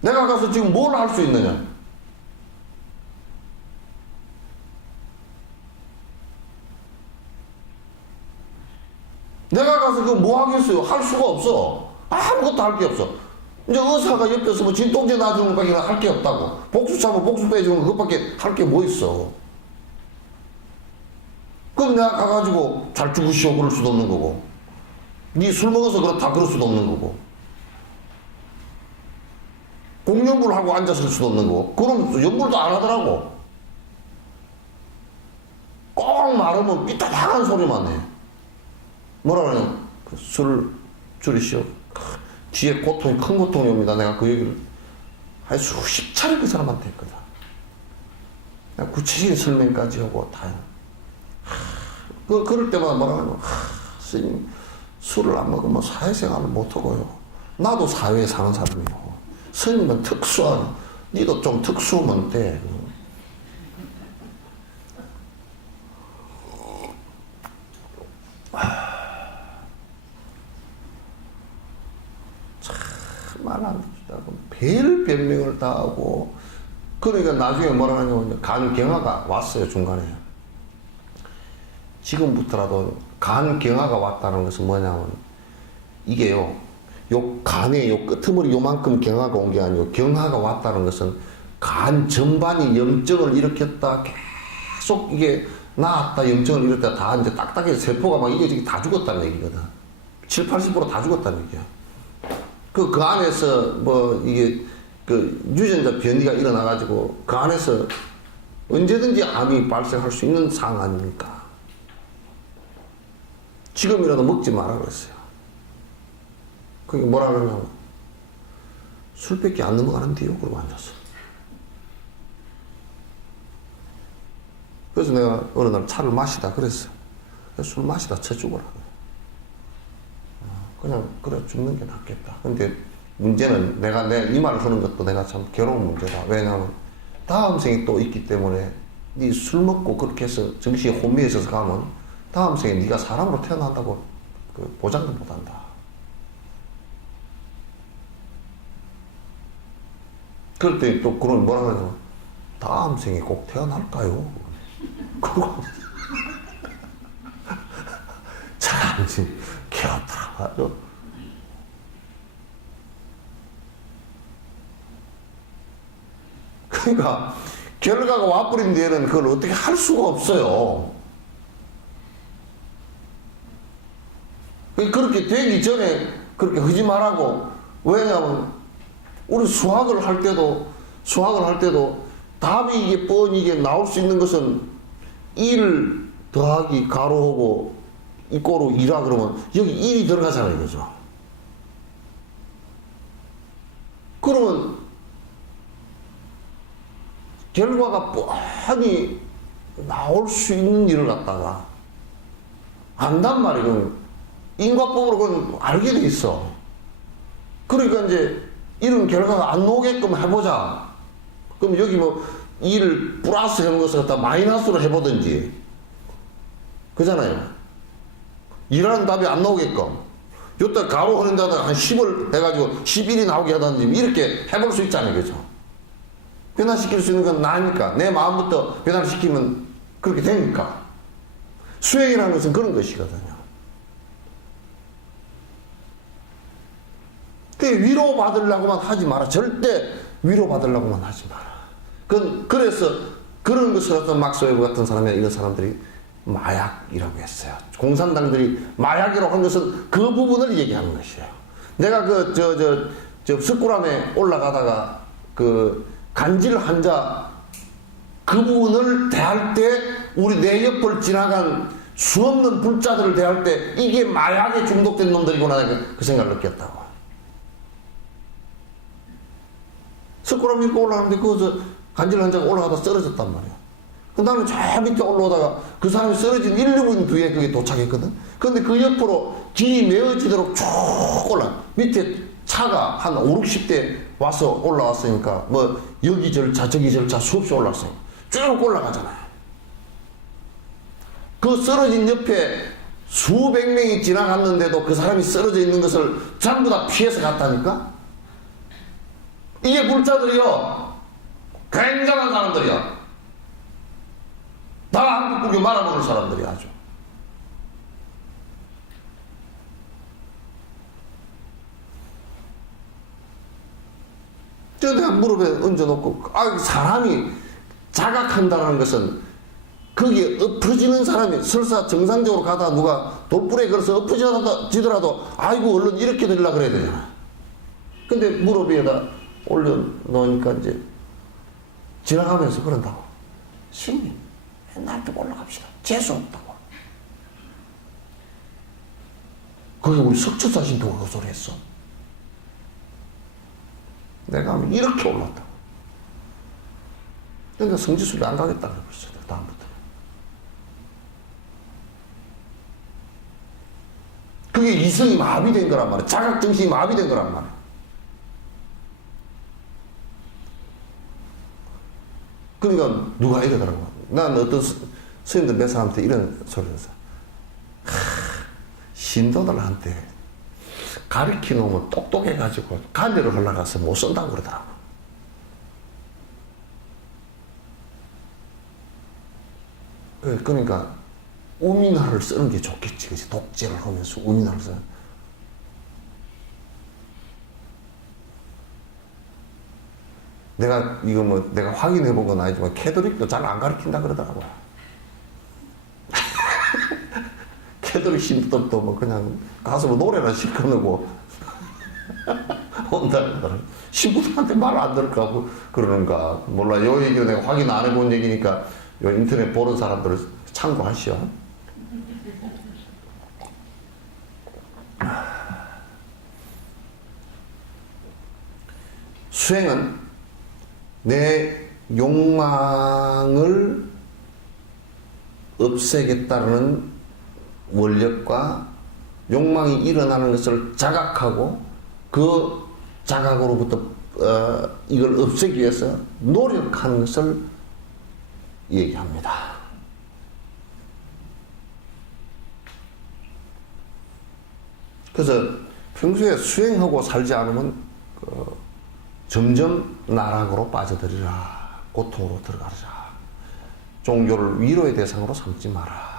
내가 가서 지금 뭘 할 수 있느냐? 내가 가서 그거 뭐 하겠어요? 할 수가 없어. 아무것도 할 게 없어. 이제 의사가 옆에서 뭐 진통제 놔주는 것밖에 할 게 없다고. 복수 차면 복수 빼주는 그것밖에 할 게 뭐 있어. 그럼 내가 가가지고 잘 죽으시오 그럴 수도 없는 거고. 니 술 먹어서 그렇다 그럴 수도 없는 거고. 공연부를 하고 앉았을 수도 없는 거고. 그럼 연불도 안 하더라고. 꼭 말하면 삐딱한 소리만 해. 뭐라 그러냐. 술 줄이시오. 뒤에 고통이 큰 고통이 옵니다. 내가 그 얘기를 한 수십 차례 그 사람한테 했거든. 내가 구체적인 설명까지 하고 다. 그럴 때마다 뭐라 하냐. 스님, 술을 안 먹으면 사회생활을 못하고요. 나도 사회에 사는 사람이고, 스님은 특수한, 니도 좀 특수하면 돼. 참 말 안 듣다고 별 변명을 다 하고, 그러니까 나중에 뭐라 하냐면 간경화가 왔어요. 중간에 지금부터라도 간경화가 왔다는 것은 뭐냐면, 이게요, 요 간에 요 끄트머리 요만큼 경화가 온 게 아니고, 경화가 왔다는 것은 간 전반이 염증을 일으켰다, 계속 이게 나았다, 염증을 일으켰다, 다 이제 딱딱해서 세포가 막 이게 다 죽었다는 얘기거든. 7, 80%다 죽었다는 얘기야. 그 안에서 뭐 이게 그 유전자 변이가 일어나가지고 그 안에서 언제든지 암이 발생할 수 있는 상황 아닙니까? 지금이라도 먹지 마라 그랬어요. 그게 뭐라 그러냐면, 술밖에 안 넘어가는데요. 그러고 앉았어. 그래서 내가 어느 날 차를 마시다 그랬어. 술 마시다 쳐 죽어라. 그냥 그래 죽는 게 낫겠다. 근데 문제는 내가 이 말을 하는 것도 내가 참 괴로운 문제다. 왜냐하면 다음 생이 또 있기 때문에, 네 술 먹고 그렇게 해서 정신이 혼미해서 가면 다음 생에 네가 사람으로 태어난다고 그 보장도 못한다. 그럴 때 또 그런 뭐라 그러냐면, 다음 생에 꼭 태어날까요? 그거 참 개없더라. 그러니까 결과가 와버린 뒤에는 그걸 어떻게 할 수가 없어요. 그렇게 되기 전에 그렇게 하지 말라고. 왜냐하면 우리 수학을 할 때도 답이 이게 뻔히 이게 나올 수 있는 것은 1 더하기 가로하고 이꼬로 2라 그러면 여기 1이 들어가잖아요. 그죠? 그러면 결과가 뻔히 나올 수 있는 일을 갖다가 안단 말이에요. 인과법으로 그건 알게 돼 있어. 그러니까 이제 이런 결과가 안 나오게끔 해보자. 그럼 여기 뭐 2를 플러스 해놓은 것을 갖다 마이너스로 해보든지. 그잖아요. 2라는 답이 안 나오게끔. 요때 가로 하는 데다가 한 10을 해가지고 11이 나오게 하든지 이렇게 해볼 수 있잖아요. 그죠? 변화시킬 수 있는 건 나니까. 내 마음부터 변화시키면 그렇게 되니까. 수행이라는 것은 그런 것이거든요. 그 위로받으려고만 하지 마라. 절대 위로받으려고만 하지 마라. 그래서 그런 것을 어떤 막스 웨버 같은 사람이나 이런 사람들이 마약이라고 했어요. 공산당들이 마약이라고 한 것은 그 부분을 얘기하는 것이에요. 내가 석굴암에 올라가다가 그 간질 환자 그 부분을 대할 때 우리 내 옆을 지나간 수없는 불자들을 대할 때 이게 마약에 중독된 놈들이구나 그 생각을 느꼈다고. 석굴암 이렇게 올라가는데 거기서 간질 환자가 올라가다 쓰러졌단 말이야. 그 다음에 저 밑에 올라오다가 그 사람이 쓰러진 1, 2분 뒤에 그게 도착했거든. 근데 그 옆으로 길이 메어지도록 쭉 밑에 차가 한 5, 60대 와서 올라왔으니까 뭐 여기 절차 저기 절차 수없이 올라왔어요. 쭉 올라가잖아요. 그 쓰러진 옆에 수백 명이 지나갔는데도 그 사람이 쓰러져 있는 것을 전부 다 피해서 갔다니까? 이게 불자들이요. 굉장한 사람들이야. 다 한국 국교 말아먹을 사람들이 아주. 저 내가 무릎에 얹어놓고, 사람이 자각한다는 것은 거기에 엎어지는 사람이 설사 정상적으로 가다가 누가 돌불에 걸어서 엎어지더라도 아이고 얼른 이렇게 되려고 그래야 되잖아. 근데 무릎 위에다 올려놓으니까 이제 지나가면서 그런다고. 스님, 날 좀 올라갑시다. 재수 없다고. 그게 우리 석처사 신도가 그 소리 했어. 내가 하면 이렇게 올랐다고. 그러니까 성지순례 안 가겠다 그랬어요. 다음부터. 그게 그게 이성이 마비된 거란 말이야. 자각정신이 마비된 거란 말이야. 그러니까 누가 이러더라고. 난 어떤 스님들 몇 사람한테 이런 소리를 했어. 신도들한테 가르쳐 놓으면 똑똑해가지고 간대를 올라가서 못 쓴다고 그러더라고. 그러니까 우민화를 쓰는 게 좋겠지. 그치? 독재를 하면서 우민화를 쓰는. 내가 이거 뭐 내가 확인해 본 건 아니지만 캐톨릭도 잘 안 가르친다 그러더라고. 캐톨릭 신도들도 뭐 그냥 가서 뭐 노래나 시끄러고 온다 그러더라고. 신부들한테 말 안 들을까 하고 그러는가 몰라. 요 얘기는 내가 확인 안 해본 얘기니까 요 인터넷 보는 사람들을 참고하시오. 수행은 내 욕망을 없애겠다는 원력과 욕망이 일어나는 것을 자각하고 그 자각으로부터 이걸 없애기 위해서 노력하는 것을 얘기합니다. 그래서 평소에 수행하고 살지 않으면 점점 나락으로 빠져들이라. 고통으로 들어가라. 종교를 위로의 대상으로 삼지 마라.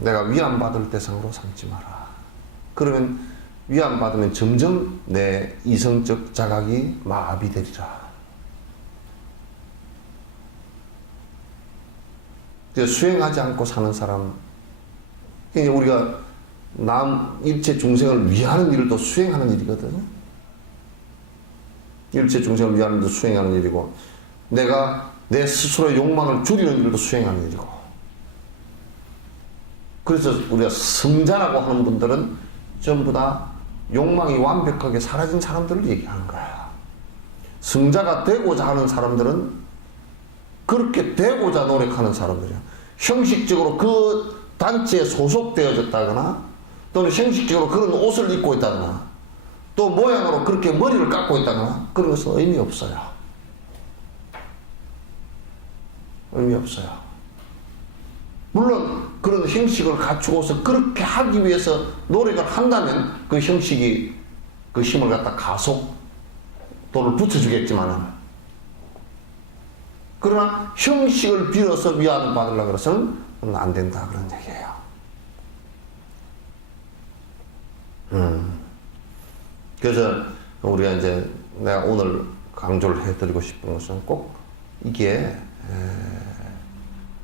내가 위안받을 대상으로 삼지 마라. 그러면 위안받으면 점점 내 이성적 자각이 마비되리라. 수행하지 않고 사는 사람, 우리가 일체 중생을 위하는 일도 수행하는 일이거든요. 일체 중생을 위하는 일도 수행하는 일이고, 내가 내 스스로의 욕망을 줄이는 일도 수행하는 일이고. 그래서 우리가 성자라고 하는 분들은 전부 다 욕망이 완벽하게 사라진 사람들을 얘기하는 거야. 성자가 되고자 하는 사람들은 그렇게 되고자 노력하는 사람들이야. 형식적으로 그 단체에 소속되어졌다거나 또는 형식적으로 그런 옷을 입고 있다거나 또 모양으로 그렇게 머리를 깎고 있다거나 그런 것은 의미 없어요. 의미 없어요. 물론 그런 형식을 갖추고서 그렇게 하기 위해서 노력을 한다면 그 형식이 그 힘을 갖다 가속도를 붙여주겠지만 그러나 형식을 빌어서 위안을 받으려고 해서는 안 된다 그런 얘기예요. 그래서 우리가 이제 내가 오늘 강조를 해드리고 싶은 것은 꼭 이게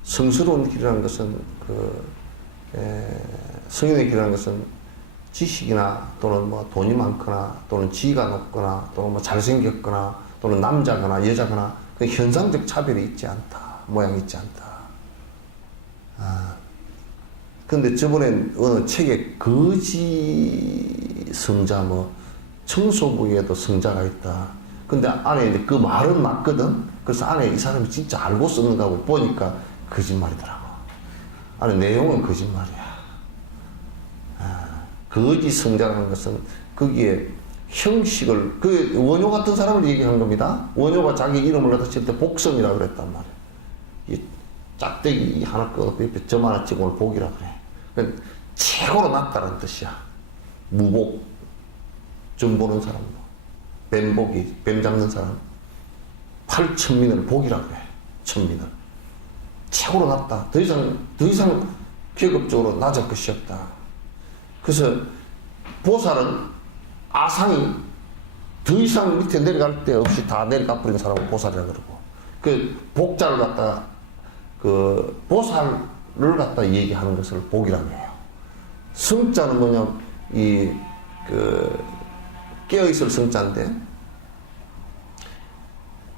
성스러운 길이라는 것은 성인의 길이라는 것은 지식이나 또는 뭐 돈이 많거나 또는 지위가 높거나 또는 뭐 잘생겼거나 또는 남자거나 여자거나 그 현상적 차별이 있지 않다. 모양이 있지 않다. 근데 저번에 어느 책에 거지 성자 뭐 청소부에도 성자가 있다. 근데 안에 이제 그 말은 맞거든. 그래서 안에 이 사람이 진짜 알고 썼는가 하고 보니까 거짓말이더라고. 안에 내용은 거짓말이야. 거지 성자라는 것은 거기에 형식을, 그 원효 같은 사람을 얘기한 겁니다. 원효가 자기 이름을 갖다 칠 때 복성이라 그랬단 말이야. 이 짝대기 하나 끄고 옆에 점 하나 찍으면 복이라 그래. 그러니까 최고로 낫다는 뜻이야. 무복, 점 보는 사람, 뱀복이, 뱀 잡는 사람, 팔천민을 복이라 그래. 천민을. 최고로 낫다. 더 이상 계급적으로 낮을 것이 없다. 그래서 보살은 아상이 더 이상 밑에 내려갈 데 없이 다 내려가 버린 사람을 보살이라 그러고, 그 복자를 갖다 그 보살을 갖다 얘기하는 것을 복이라고 해요. 성자는 뭐냐, 깨어있을 성자인데,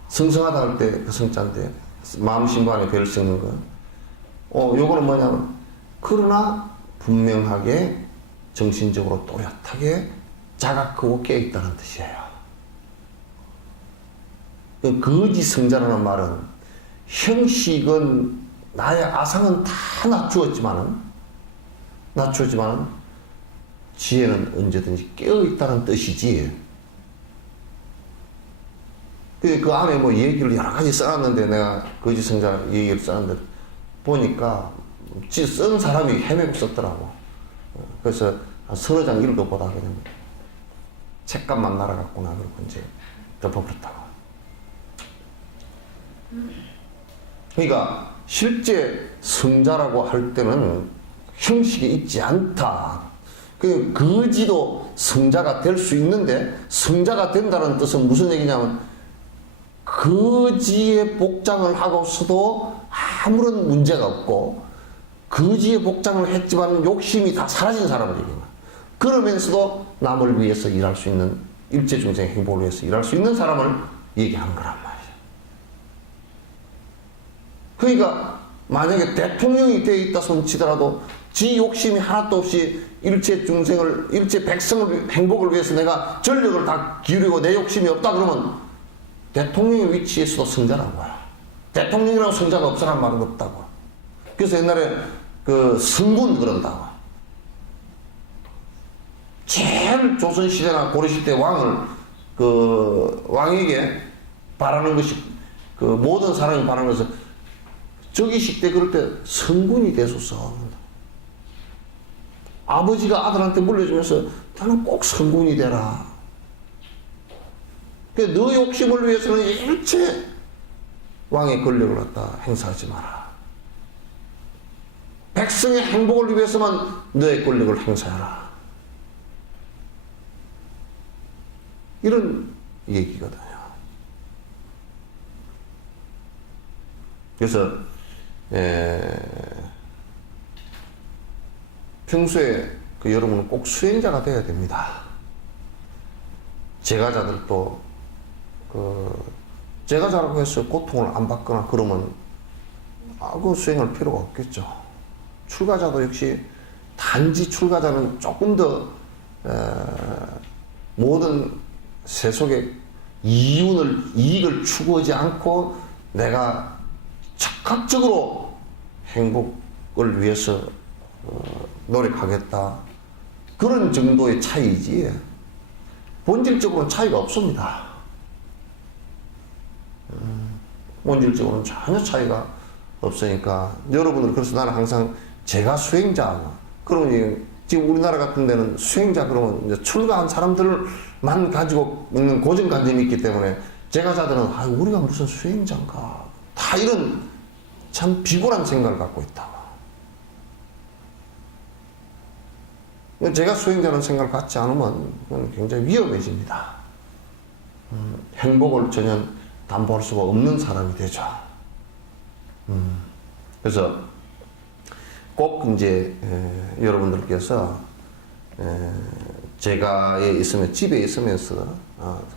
성성하다 할 때 그 성자인데, 마음 신관에 배를 섞는 거. 요거는 뭐냐면, 그러나 분명하게 정신적으로 또렷하게 자각하고 깨어있다는 뜻이에요. 거지 성자라는 말은 형식은 나의 아상은 다 낮추었지만은 낮추지만 지혜는 언제든지 깨어있다는 뜻이지. 그 안에 뭐 얘기를 여러 가지 써놨는데, 내가 거짓 성자 얘기를 써놨는데 보니까 쓴 사람이 헤매고 썼더라고. 그래서 한 서너 장 읽어보다 그냥 책값만 날아갔구나 그러고 이제 덮어버렸다고. 그러니까 실제 성자라고 할 때는 형식이 있지 않다. 그 거지도 성자가 될 수 있는데, 성자가 된다는 뜻은 무슨 얘기냐면 거지의 복장을 하고서도 아무런 문제가 없고, 거지의 복장을 했지만 욕심이 다 사라진 사람을 얘기해요. 그러면서도 남을 위해서 일할 수 있는, 일체중생의 행복을 위해서 일할 수 있는 사람을 얘기하는 거란 말이에요. 그러니까 만약에 대통령이 되어 있다 손치더라도 지 욕심이 하나도 없이 일체 백성을 행복을 위해서 내가 전력을 다 기울이고 내 욕심이 없다 그러면 대통령의 위치에서도 성자라고 해요. 대통령이라고 성자가 없으란 말은 없다고. 그래서 옛날에 그 성군 그런다고. 제일 조선시대나 고려시대 왕에게 바라는 것이, 그 모든 사람이 바라는 것은 즉위식 때 그럴 때 성군이 되소서. 아버지가 아들한테 물려주면서 나는 꼭 성군이 되라. 너 욕심을 위해서는 일체 왕의 권력을 갖다 행사하지 마라. 백성의 행복을 위해서만 너의 권력을 행사하라. 이런 얘기거든요. 그래서 평소에 여러분은 꼭 수행자가 되어야 됩니다. 제가자들도 제가자라고 해서 고통을 안 받거나 그러면 그 수행할 필요가 없겠죠. 출가자도 역시 단지 출가자는 조금 더 모든 세속의 이익을 추구하지 않고 내가 적극적으로 행복을 위해서 노력하겠다. 그런 정도의 차이지 본질적으로는 차이가 없습니다. 본질적으로는 전혀 차이가 없으니까 여러분들, 그래서 나는 항상 제가 수행자, 그러면 지금 우리나라 같은 데는 수행자 그러면 이제 출가한 사람들만 가지고 있는 고정관념이 있기 때문에 제가자들은 우리가 무슨 수행자인가, 다 이런 참 비굴한 생각을 갖고 있다고. 제가 수행자라는 생각을 갖지 않으면 그건 굉장히 위험해집니다. 행복을 전혀 담보할 수가 없는 사람이 되죠. 그래서 꼭 이제 여러분들께서 제가에 있으면, 집에 있으면서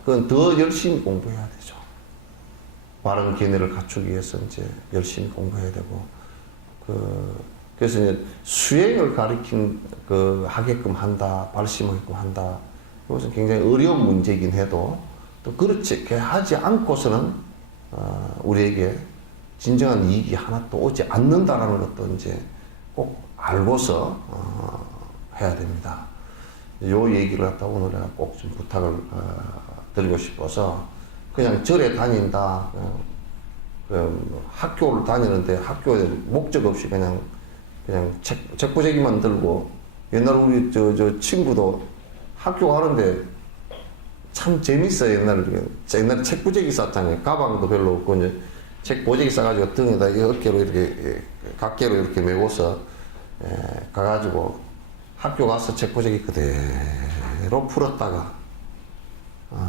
그건 더 열심히 공부해야 되죠. 바른 견해를 갖추기 위해서 이제 열심히 공부해야 되고, 그래서 이제 수행을 가르친 하게끔 한다, 발심하게끔 한다. 이것은 굉장히 어려운 문제이긴 해도 또 그렇게 하지 않고서는 우리에게 진정한 이익이 하나도 오지 않는다라는 것도 이제 꼭 알고서 해야 됩니다. 요 얘기를 갖다 오늘 내가 꼭 좀 부탁을 드리고 싶어서, 그냥 절에 다닌다, 학교를 다니는데 학교에 목적 없이 그냥 책보재기만 들고, 옛날 우리 저 친구도 학교 가는데 참 재밌어요. 옛날에 책보재기 쌌잖아요. 가방도 별로 없고 이제 책보재기 싸가지고 등에다 어깨로 이렇게 각개로 이렇게 메고서 가가지고 학교 가서 책보재기 그대로 풀었다가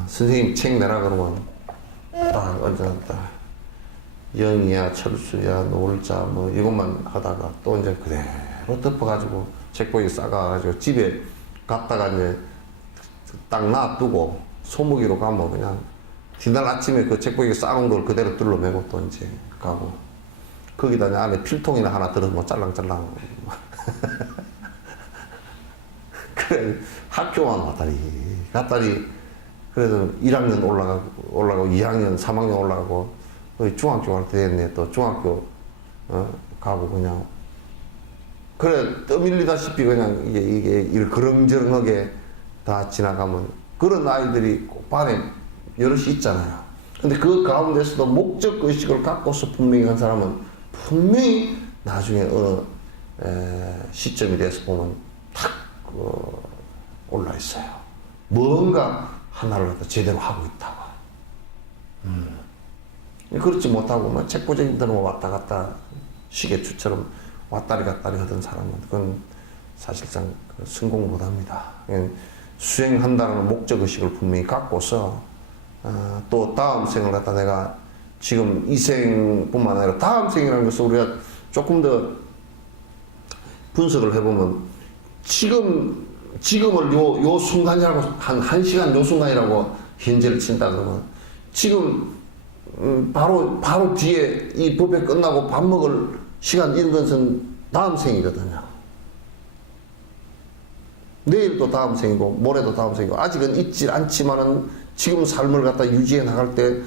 선생님 책 내라 그러면 딱 얹어놨다. 영이야, 철수야, 노을자 뭐 이것만 하다가 또 이제 그대로 덮어가지고 책보기 싸가가지고 집에 갔다가 이제 딱 놔두고 소무기로 가면 그냥 뒤날 아침에 그 책보기 싸놓은 걸 그대로 둘러매고 또 이제 가고, 거기다 이제 안에 필통이나 하나 들어서 짤랑짤랑 그래 학교만 갔다리 그래도 1학년 올라가고 2학년 3학년 올라가고 중학교 갈 때 됐네. 또 중학교 가고 그냥 그래 떠밀리다시피 그냥 이게 그렁저렁하게 다 지나가면 그런 아이들이 반에 여럿이 있잖아요. 근데 그 가운데서도 목적 의식을 갖고서 분명히 한 사람은 분명히 나중에 어느 시점이 돼서 보면 탁 올라 있어요. 뭔가 하나를 갖다 제대로 하고 있다고. 그렇지 못하고 뭐 책보적인대로 왔다 갔다 시계추처럼 왔다리 갔다리 하던 사람은 그건 사실상 성공 못합니다. 수행한다는 목적의식을 분명히 갖고서 또 다음 생을 갖다 내가 지금 이 생뿐만 아니라 다음 생이라는 것을 우리가 조금 더 분석을 해보면 지금을 요 순간이라고 한 시간 요 순간이라고 현재를 친다 그러면 지금 바로 뒤에 이 법회 끝나고 밥 먹을 시간 이런 것은 다음 생이거든요. 내일도 다음 생이고 모레도 다음 생이고 아직은 있지 않지만은 지금 삶을 갖다 유지해 나갈 때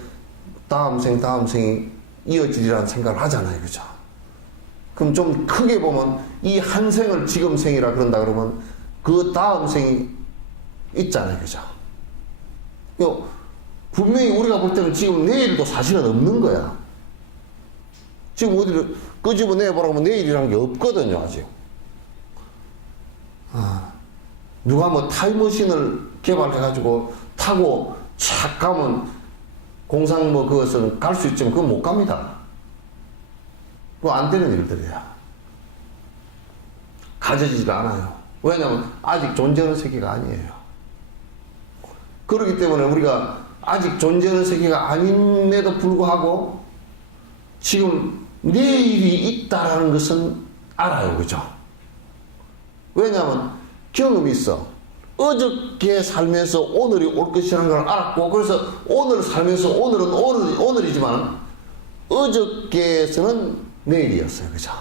다음 생이 이어지리라는 생각을 하잖아요. 그죠? 그럼 좀 크게 보면 이 한 생을 지금 생이라 그런다 그러면 그 다음 생이 있잖아요. 그죠? 분명히 우리가 볼 때는 지금 내일도 사실은 없는 거야. 지금 어디를 끄집어내보라고 하면 내일이라는 게 없거든요. 아직. 누가 뭐 타임머신을 개발해가지고 타고 착 가면 공상 뭐 그것은 갈 수 있지만 그건 못 갑니다. 그거 안 되는 일들이야. 가져지지가 않아요. 왜냐하면 아직 존재하는 세계가 아니에요. 그렇기 때문에 우리가 아직 존재하는 세계가 아님에도 불구하고 지금 내일이 있다라는 것은 알아요. 그죠? 왜냐하면 경험이 있어. 어저께 살면서 오늘이 올 것이라는 걸 알았고 그래서 오늘 살면서 오늘은 오늘이지만 어저께에서는 내일이었어요. 그죠?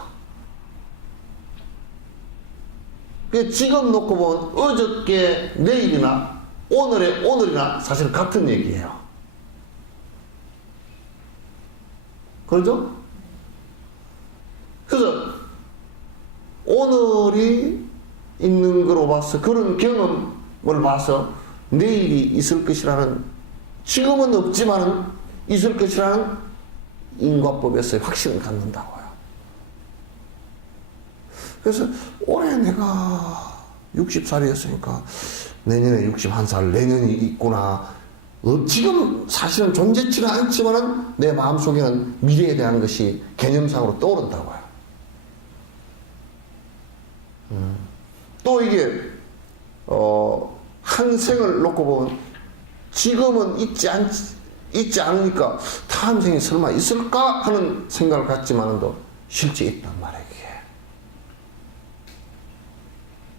지금 놓고 보면 어저께 내일이나 오늘의 오늘이나 사실 같은 얘기예요. 그렇죠? 그래서 오늘이 있는 거로 봐서 그런 경험을 봐서 내일이 있을 것이라는 지금은 없지만은 있을 것이라는 인과법에서의 확신을 갖는다고요. 그래서 올해 내가 60살이었으니까 내년에 61살 내년이 있구나. 지금 사실은 존재치는 않지만은 내 마음속에는 미래에 대한 것이 개념상으로 떠오른다고요. 또 이게 한 생을 놓고 보면 지금은 있지 않으니까 다음 생이 설마 있을까 하는 생각을 갖지만도 실제 있단 말이에요. 이게.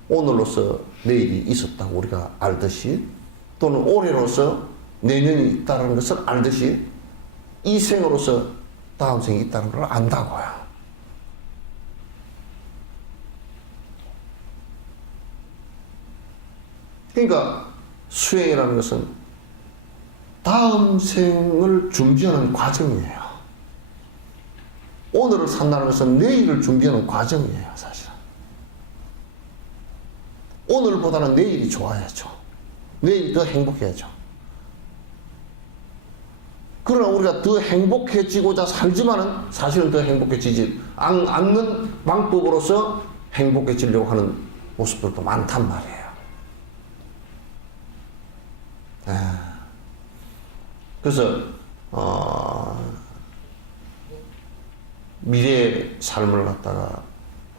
오늘로서 내일이 있었다고 우리가 알듯이 또는 올해로서 내년이 있다는 것을 알듯이 이 생으로서 다음 생이 있다는 걸 안다고요. 그러니까 수행이라는 것은 다음 생을 준비하는 과정이에요. 오늘을 산다는 것은 내일을 준비하는 과정이에요. 사실은. 오늘보다는 내일이 좋아야죠. 내일이 더 행복해야죠. 그러나 우리가 더 행복해지고자 살지만은 사실은 더 행복해지지 않는 방법으로서 행복해지려고 하는 모습들도 많단 말이에요. 그래서 미래의 삶을 갖다가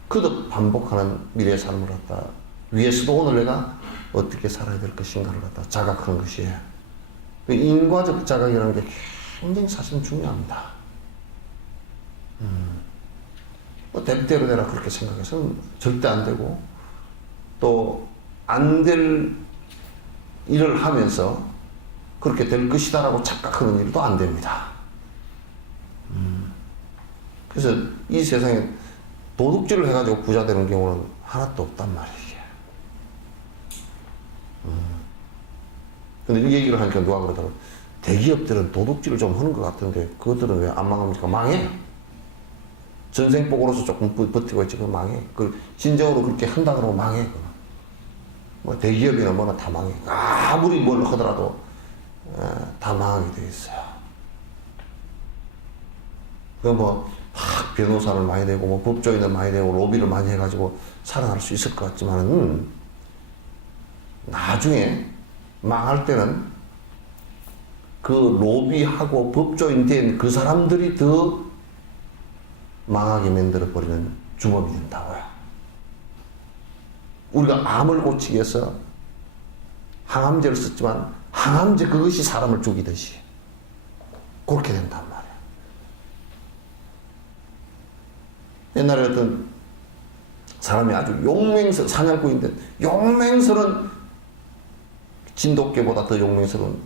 거듭 반복하는 미래의 삶을 갖다가 위에서도 오늘 내가 어떻게 살아야 될 것인가를 갖다 자각하는 것이에요. 그 인과적 자각이라는 게 굉장히 사실은 중요합니다. 뭐 대대로 내가 그렇게 생각해서는 절대 안 되고 또 안 될 일을 하면서 그렇게 될 것이다라고 착각하는 일도 안 됩니다. 그래서 이 세상에 도둑질을 해가지고 부자 되는 경우는 하나도 없단 말이에요. 근데 이 얘기를 하니까 누가 그러더라고. 대기업들은 도둑질을 좀 하는 것 같은데 그것들은 왜 안 망합니까? 망해. 전생복으로서 조금 버티고 있지. 그 망해. 그 진정으로 그렇게 한다 그러면 망해. 뭐 대기업이나 뭐나 다 망해. 아무리 뭘 하더라도 다 망하게 돼 있어요. 뭐 변호사를 많이 내고 뭐 법조인을 많이 내고 로비를 많이 해가지고 살아날 수 있을 것 같지만은 나중에 망할 때는 그 로비하고 법조인 된 그 사람들이 더 망하게 만들어버리는 주범이 된다고요. 우리가 암을 고치기 위해서 항암제를 썼지만 항암제 그것이 사람을 죽이듯이 그렇게 된단 말이에요. 옛날에 어떤 사람이 아주 용맹스러운 사냥꾼인데 용맹스러운 진돗개보다 더 용맹스러운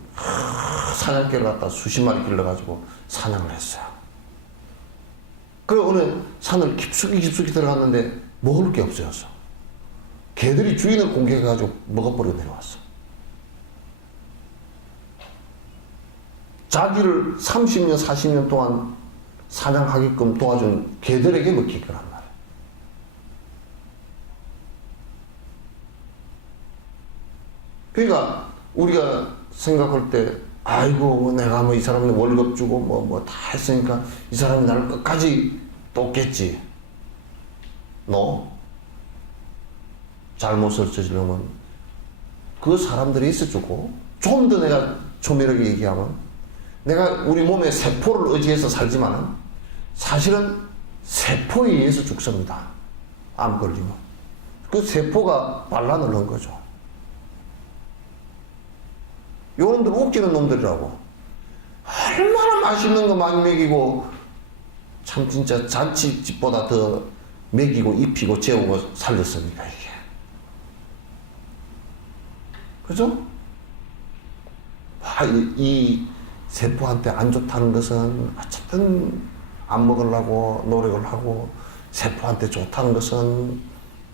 사냥개를 갖다 수십 마리 길러가지고 사냥을 했어요. 그 어느 산을 깊숙이 들어갔는데 먹을 게 없어졌어. 개들이 주인을 공격해가지고 먹어버리고 내려왔어. 자기를 30년 40년 동안 사냥하게끔 도와준 개들에게 먹힐 거란 말이야. 그러니까 우리가 생각할 때 아이고 내가 뭐 이 사람한테 월급 주고 뭐 다 했으니까 이 사람이 나를 끝까지 돕겠지. 너 잘못을 저지르면 그 사람들이 있어주고 좀 더 내가 조밀하게 얘기하면 내가 우리 몸에 세포를 의지해서 살지만은 사실은 세포에 의해서 죽습니다. 암 걸리면. 그 세포가 반란을 한 거죠. 요놈들 웃기는 놈들이라고. 얼마나 맛있는 거 많이 먹이고 참 진짜 잔치집보다 더 먹이고 입히고 재우고 살렸습니까 이게. 그죠? 이 세포한테 안 좋다는 것은 어쨌든 안 먹으려고 노력을 하고 세포한테 좋다는 것은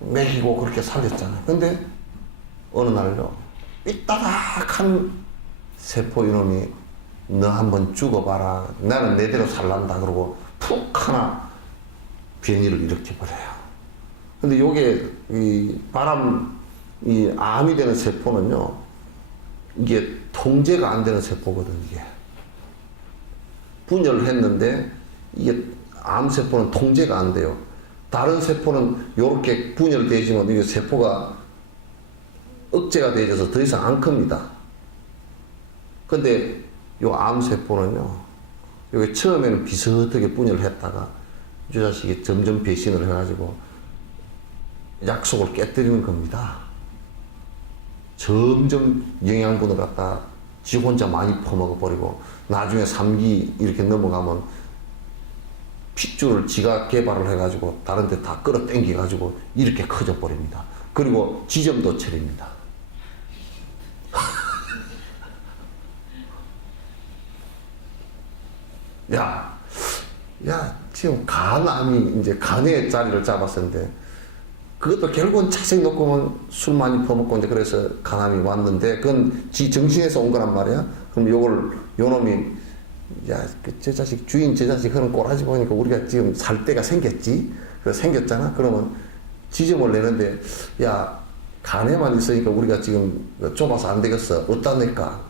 먹이고 그렇게 살렸잖아요. 근데 어느 날요 삐따닥한 세포 이놈이 너 한번 죽어봐라. 나는 내대로 살란다. 그러고 푹 하나 변이를 일으켜버려요. 근데 요게 이 암이 되는 세포는요, 이게 통제가 안 되는 세포거든, 이게. 분열을 했는데, 이게 암세포는 통제가 안 돼요. 다른 세포는 요렇게 분열되지만, 이게 세포가 억제가 되어서 더 이상 안 큽니다. 근데 요 암세포는요, 요게 처음에는 비슷하게 분열을 했다가, 이 자식이 점점 배신을 해가지고 약속을 깨뜨리는 겁니다. 점점 영양분을 갖다 지 혼자 많이 퍼먹어버리고, 나중에 3기 이렇게 넘어가면 핏줄을 지가 개발을 해가지고 다른 데 다 끌어당겨가지고 이렇게 커져버립니다. 그리고 지점도 처립니다. 지금 간암이 이제 간의 자리를 잡았었는데, 그것도 결국은 자식 놓고 보면 술 많이 퍼먹고 이제 그래서 간암이 왔는데, 그건 지 정신에서 온 거란 말이야. 그럼 요 놈이, 저 자식, 주인 저 자식 하는 꼬라지 보니까 우리가 지금 살 때가 생겼지? 그래서 생겼잖아? 그러면 지점을 내는데, 간에만 있으니까 우리가 지금 좁아서 안 되겠어. 어디다 낼까?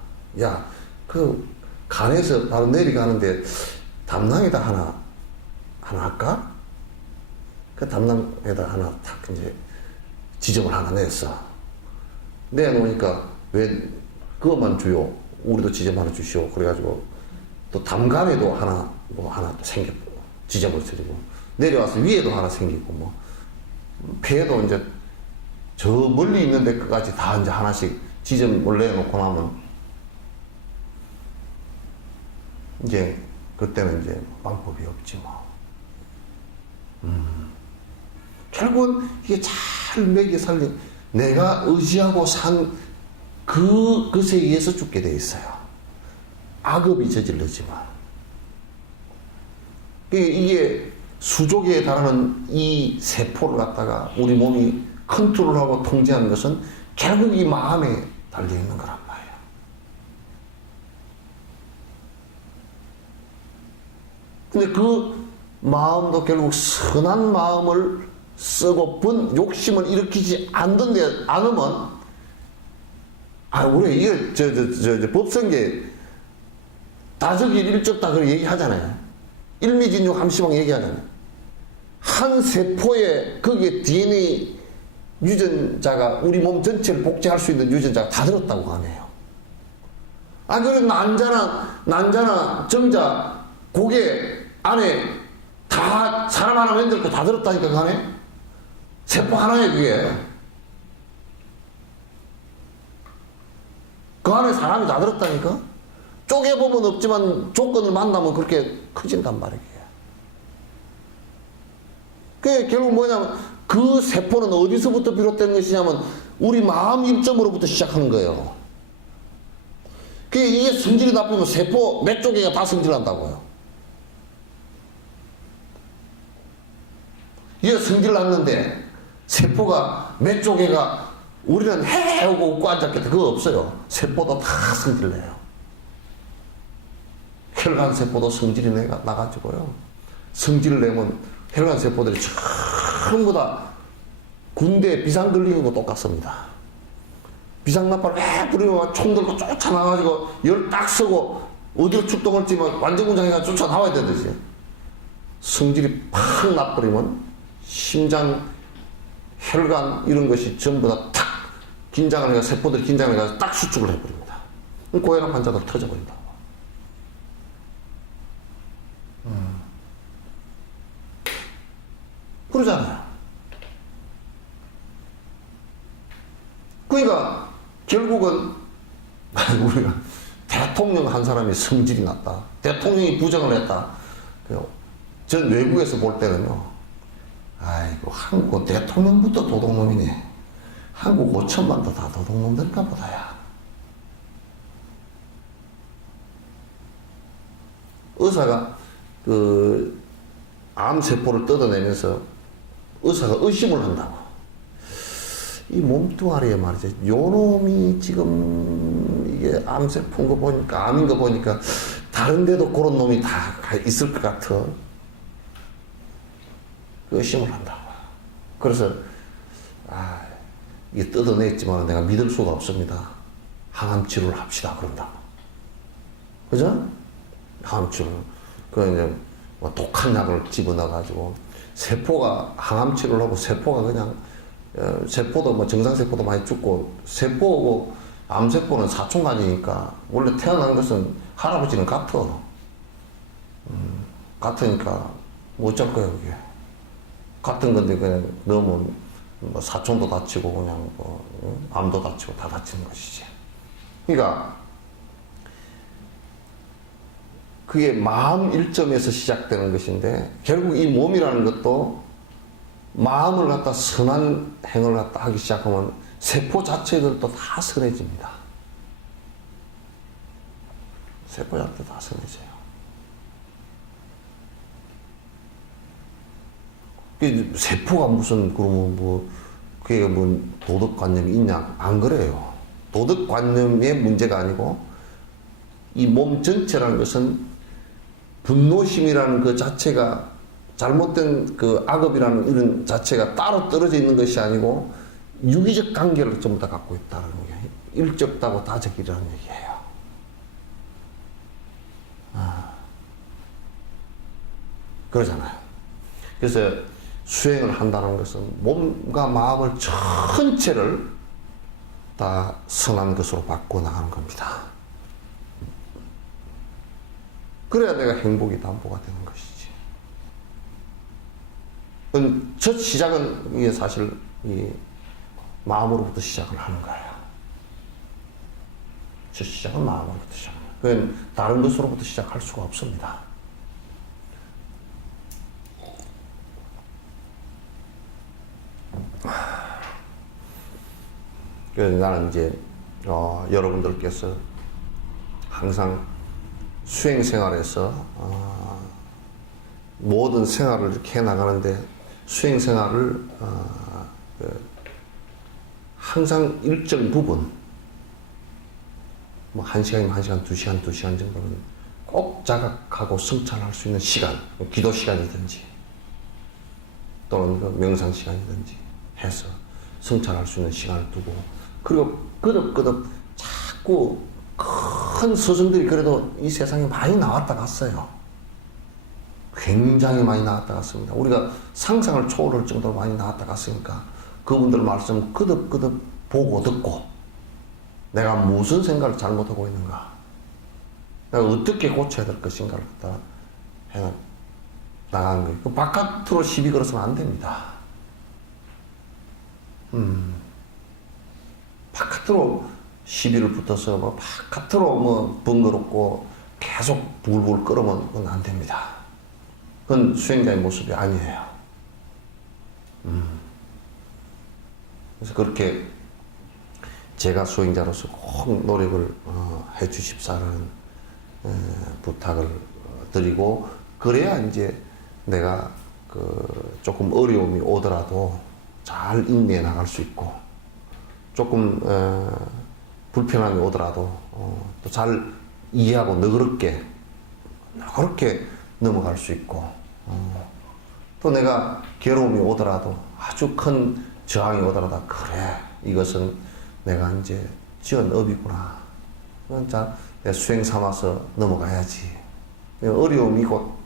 그 간에서 바로 내려가는데 담낭에다 하나 할까? 그 담낭에다 하나 탁 이제 지점을 하나 냈어. 내놓으니까 왜 그것만 주요? 우리도 지점 하나 주시오. 그래가지고 또 담간에도 하나 또 생겼고 지점을 드리고 내려와서 위에도 하나 생기고 폐에도 이제 저 멀리 있는 데까지 다 이제 하나씩 지점을 내놓고 나면 이제 그때는 이제 방법이 없지 뭐. 결국은 이게 잘 먹여 살린 내가 의지하고 산 그것에 의해서 죽게 돼 있어요. 악업이 저질르지만. 이게 수조기에 달하는 이 세포를 갖다가 우리 몸이 컨트롤하고 통제하는 것은 결국 이 마음에 달려있는 거란 말이에요. 근데 마음도 결국 선한 마음을 쓰고 욕심을 일으키지 않으면, 우리 이게 법성계 다적일 일적다 그렇게 얘기하잖아요. 일미진육 함시방 얘기하잖아요. 한 세포에 거기에 DNA 유전자가 우리 몸 전체를 복제할 수 있는 유전자가 다 들었다고 하네요. 그래 난자나 정자 고개 안에 다 사람 하나 만들 거 다 들었다니까 그 안에. 세포 하나에 그게. 그 안에 사람이 다 들었다니까. 쪼개보면 없지만 조건을 만나면 그렇게 커진단 말이에요. 그게 결국 뭐냐면 그 세포는 어디서부터 비롯된 것이냐면 우리 마음 임점으로부터 시작하는 거예요. 이게 성질이 나쁘면 세포 몇 조개가 다 성질난다고요. 이게 성질 났는데 세포가 몇 조개가 우리는 헤헤 하고 웃고 앉았겠다. 그거 없어요. 세포도 다 성질내요. 혈관 세포도 성질이 나가지고요. 성질을 내면 혈관 세포들이 전부 다 군대 비상 걸리는 거 똑같습니다. 비상나팔 왜 부리면 총 들고 쫓아나가지고 열 딱 쓰고 어디로 출동할지 막 완전군장해가 쫓아나와야 되듯이. 성질이 팍 나버리면 심장, 혈관 이런 것이 전부 다 탁 긴장을 해서 세포들이 긴장을 해서 딱 수축을 해버립니다. 고혈압 환자들 터져버린다. 그러잖아요. 그러니까 결국은 우리가 대통령 한 사람이 성질이 났다. 대통령이 부정을 했다. 전 외국에서 볼 때는요. 아이고 한국 대통령부터 도둑놈이네. 한국 5천만도 다 도둑놈들인가 보다야. 의사가 암세포를 뜯어내면서 의사가 의심을 한다고. 이 몸뚱아리에 말이죠. 요 놈이 지금 이게 암세포인 거 보니까, 암인 거 보니까 다른 데도 그런 놈이 다 있을 것 같아. 의심을 한다고. 그래서, 이게 뜯어냈지만 내가 믿을 수가 없습니다. 항암 치료를 합시다. 그런다고. 그죠? 항암 치료. 이제 독한 약을 집어넣어가지고 세포가 항암 치료를 하고 세포가 그냥 세포도 정상세포도 많이 죽고 세포하고 암세포는 사촌간이니까 원래 태어난 것은 할아버지는 같아. 같으니까 어쩔 거야 그게. 같은 건데 그냥 너무 사촌도 다치고 그냥 암도 다치고 다 다치는 것이지. 그러니까 그게 마음 일점에서 시작되는 것인데 결국 이 몸이라는 것도 마음을 갖다 선한 행을 갖다 하기 시작하면 세포 자체들도 다 선해집니다. 세포 자체도 다 선해져요. 세포가 무슨 그러면 그게 도덕관념이 있냐? 안 그래요. 도덕관념의 문제가 아니고 이 몸 전체라는 것은 분노심이라는 그 자체가 잘못된 그 악업이라는 이런 자체가 따로 떨어져 있는 것이 아니고 유기적 관계를 전부 다 갖고 있다는 게 일적다고 다적이라는 얘기예요. 그러잖아요. 그래서 수행을 한다는 것은 몸과 마음을 전체를 다 선한 것으로 바꿔 나가는 겁니다. 그래야 내가 행복이 담보가 되는 것이지. 첫 시작은 이게 사실 이 마음으로부터 시작을 하는 거야. 첫 시작은 마음으로부터 시작합니다. 그건 다른 것으로부터 시작할 수가 없습니다. 그래서 나는 이제 여러분들께서 항상 수행 생활에서 모든 생활을 이렇게 해나가는데 수행 생활을 항상 일정 부분 뭐 1시간이면 1시간, 2시간, 2시간 정도는 꼭 자각하고 성찰할 수 있는 시간, 기도 시간이든지 또는 그 명상 시간이든지 해서 성찰할 수 있는 시간을 두고, 그리고 끄덕끄덕 자꾸 큰 서정들이 그래도 이 세상에 많이 나왔다 갔어요. 굉장히 많이 나왔다 갔습니다. 우리가 상상을 초월할 정도로 많이 나왔다 갔으니까 그분들 말씀 끄덕끄덕 보고 듣고, 내가 무슨 생각을 잘못하고 있는가, 내가 어떻게 고쳐야 될 것인가를 갖다 해 나가는 거예요. 그 바깥으로 시비 걸어서는 안 됩니다. 바깥으로 시비를 붙어서 뭐 바깥으로 뭐 번거롭고 계속 불불 끓으면 그건 안 됩니다. 그건 수행자의 모습이 아니에요. 그래서 그렇게 제가 수행자로서 꼭 노력을 해 주십사라는 부탁을 드리고, 그래야 이제 내가 그 조금 어려움이 오더라도 잘 인내해 나갈 수 있고, 조금 불편함이 오더라도 또 잘 이해하고 너그럽게 넘어갈 수 있고, 또 내가 괴로움이 오더라도, 아주 큰 저항이 오더라도, 그래 이것은 내가 이제 지은 업이구나, 자 내 수행 삼아서 넘어가야지. 어려움이 곧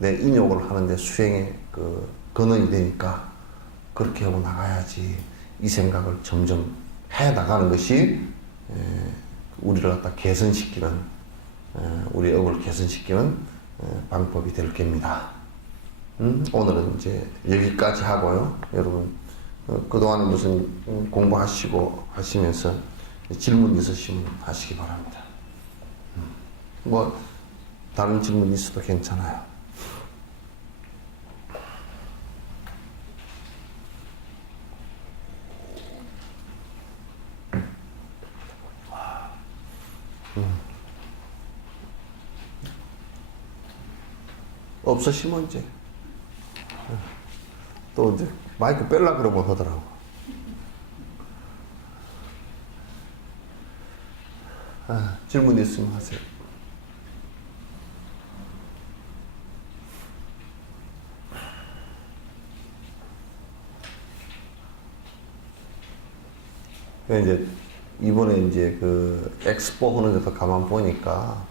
내 인욕을 하는데 수행의 그 근원이 되니까 그렇게 하고 나가야지. 이 생각을 점점 해 나가는 것이 우리를 갖다 개선시키는, 우리 업을 개선시키는 방법이 될 겁니다. 오늘은 이제 여기까지 하고요. 여러분 그동안 무슨 공부하시고 하시면서 질문 있으시면 하시기 바랍니다. 뭐 다른 질문 있어도 괜찮아요. 없으시면 이제 또 이제 마이크 뺄라 그러면 하더라고. 질문 있으면 하세요. 이제 이번에 이제 그 엑스포 하는 데도 가만 보니까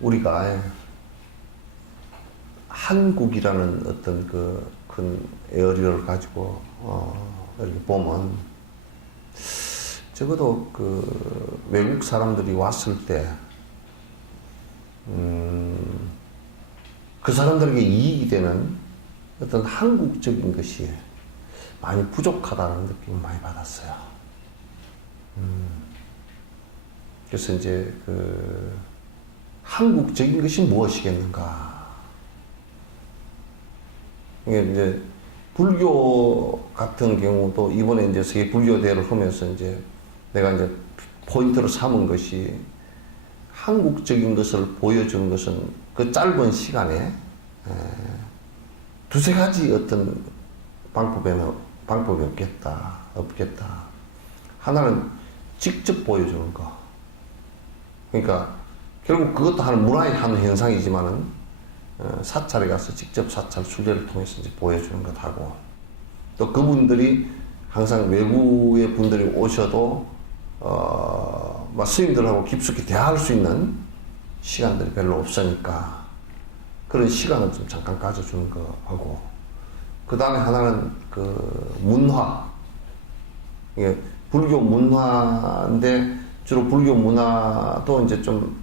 우리가 한국이라는 어떤 그 큰 에어리어를 가지고 이렇게 보면, 적어도 그 외국 사람들이 왔을 때 그 사람들에게 이익이 되는 어떤 한국적인 것이 많이 부족하다는 느낌을 많이 받았어요. 그래서 이제 그 한국적인 것이 무엇이겠는가? 이게 이제 불교 같은 경우도 이번에 이제 세계 불교 대회를 하면서 이제 내가 이제 포인트로 삼은 것이, 한국적인 것을 보여주는 것은 그 짧은 시간에 두세 가지 어떤 방법이 없겠다. 하나는 직접 보여주는 거. 그러니까 결국 그것도 하는 문화의 한 현상이지만은 사찰에 가서 직접 사찰 순례를 통해서 이제 보여주는 것하고, 또 그분들이 항상 외부의 분들이 오셔도 스님들하고 깊숙이 대화할 수 있는 시간들이 별로 없으니까 그런 시간을 좀 잠깐 가져주는 거 하고, 그 다음에 하나는 그 문화. 이게 불교 문화인데 주로 불교 문화도 이제 좀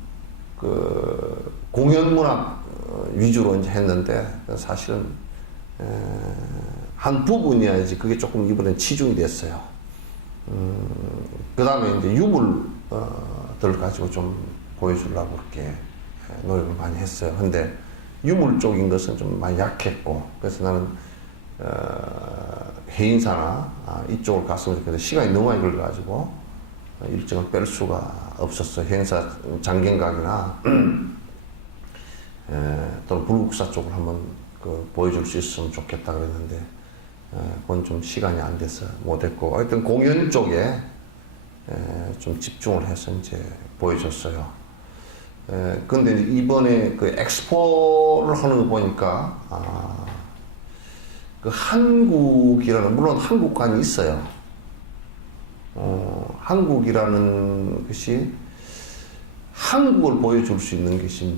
그 공연 문화 위주로 이제 했는데, 사실은 한 부분이야지 그게 조금 이번엔 치중이 됐어요. 그 다음에 이제 유물들 가지고 좀 보여주려고 그렇게 노력을 많이 했어요. 근데 유물 쪽인 것은 좀 많이 약했고, 그래서 나는 해인사나 이쪽을 갔으면 좋겠는데 시간이 너무 많이 걸려가지고 일정을 뺄 수가 없었어요. 해인사 장경각이나 또는 불국사 쪽을 한번 보여줄 수 있으면 좋겠다 그랬는데 그건 좀 시간이 안 돼서 못했고, 하여튼 공연 쪽에 좀 집중을 해서 이제 보여줬어요. 근데 이번에 그 엑스포를 하는 거 보니까, 그 한국이라는, 물론 한국관이 있어요. 한국이라는 것이, 한국을 보여줄 수 있는 것이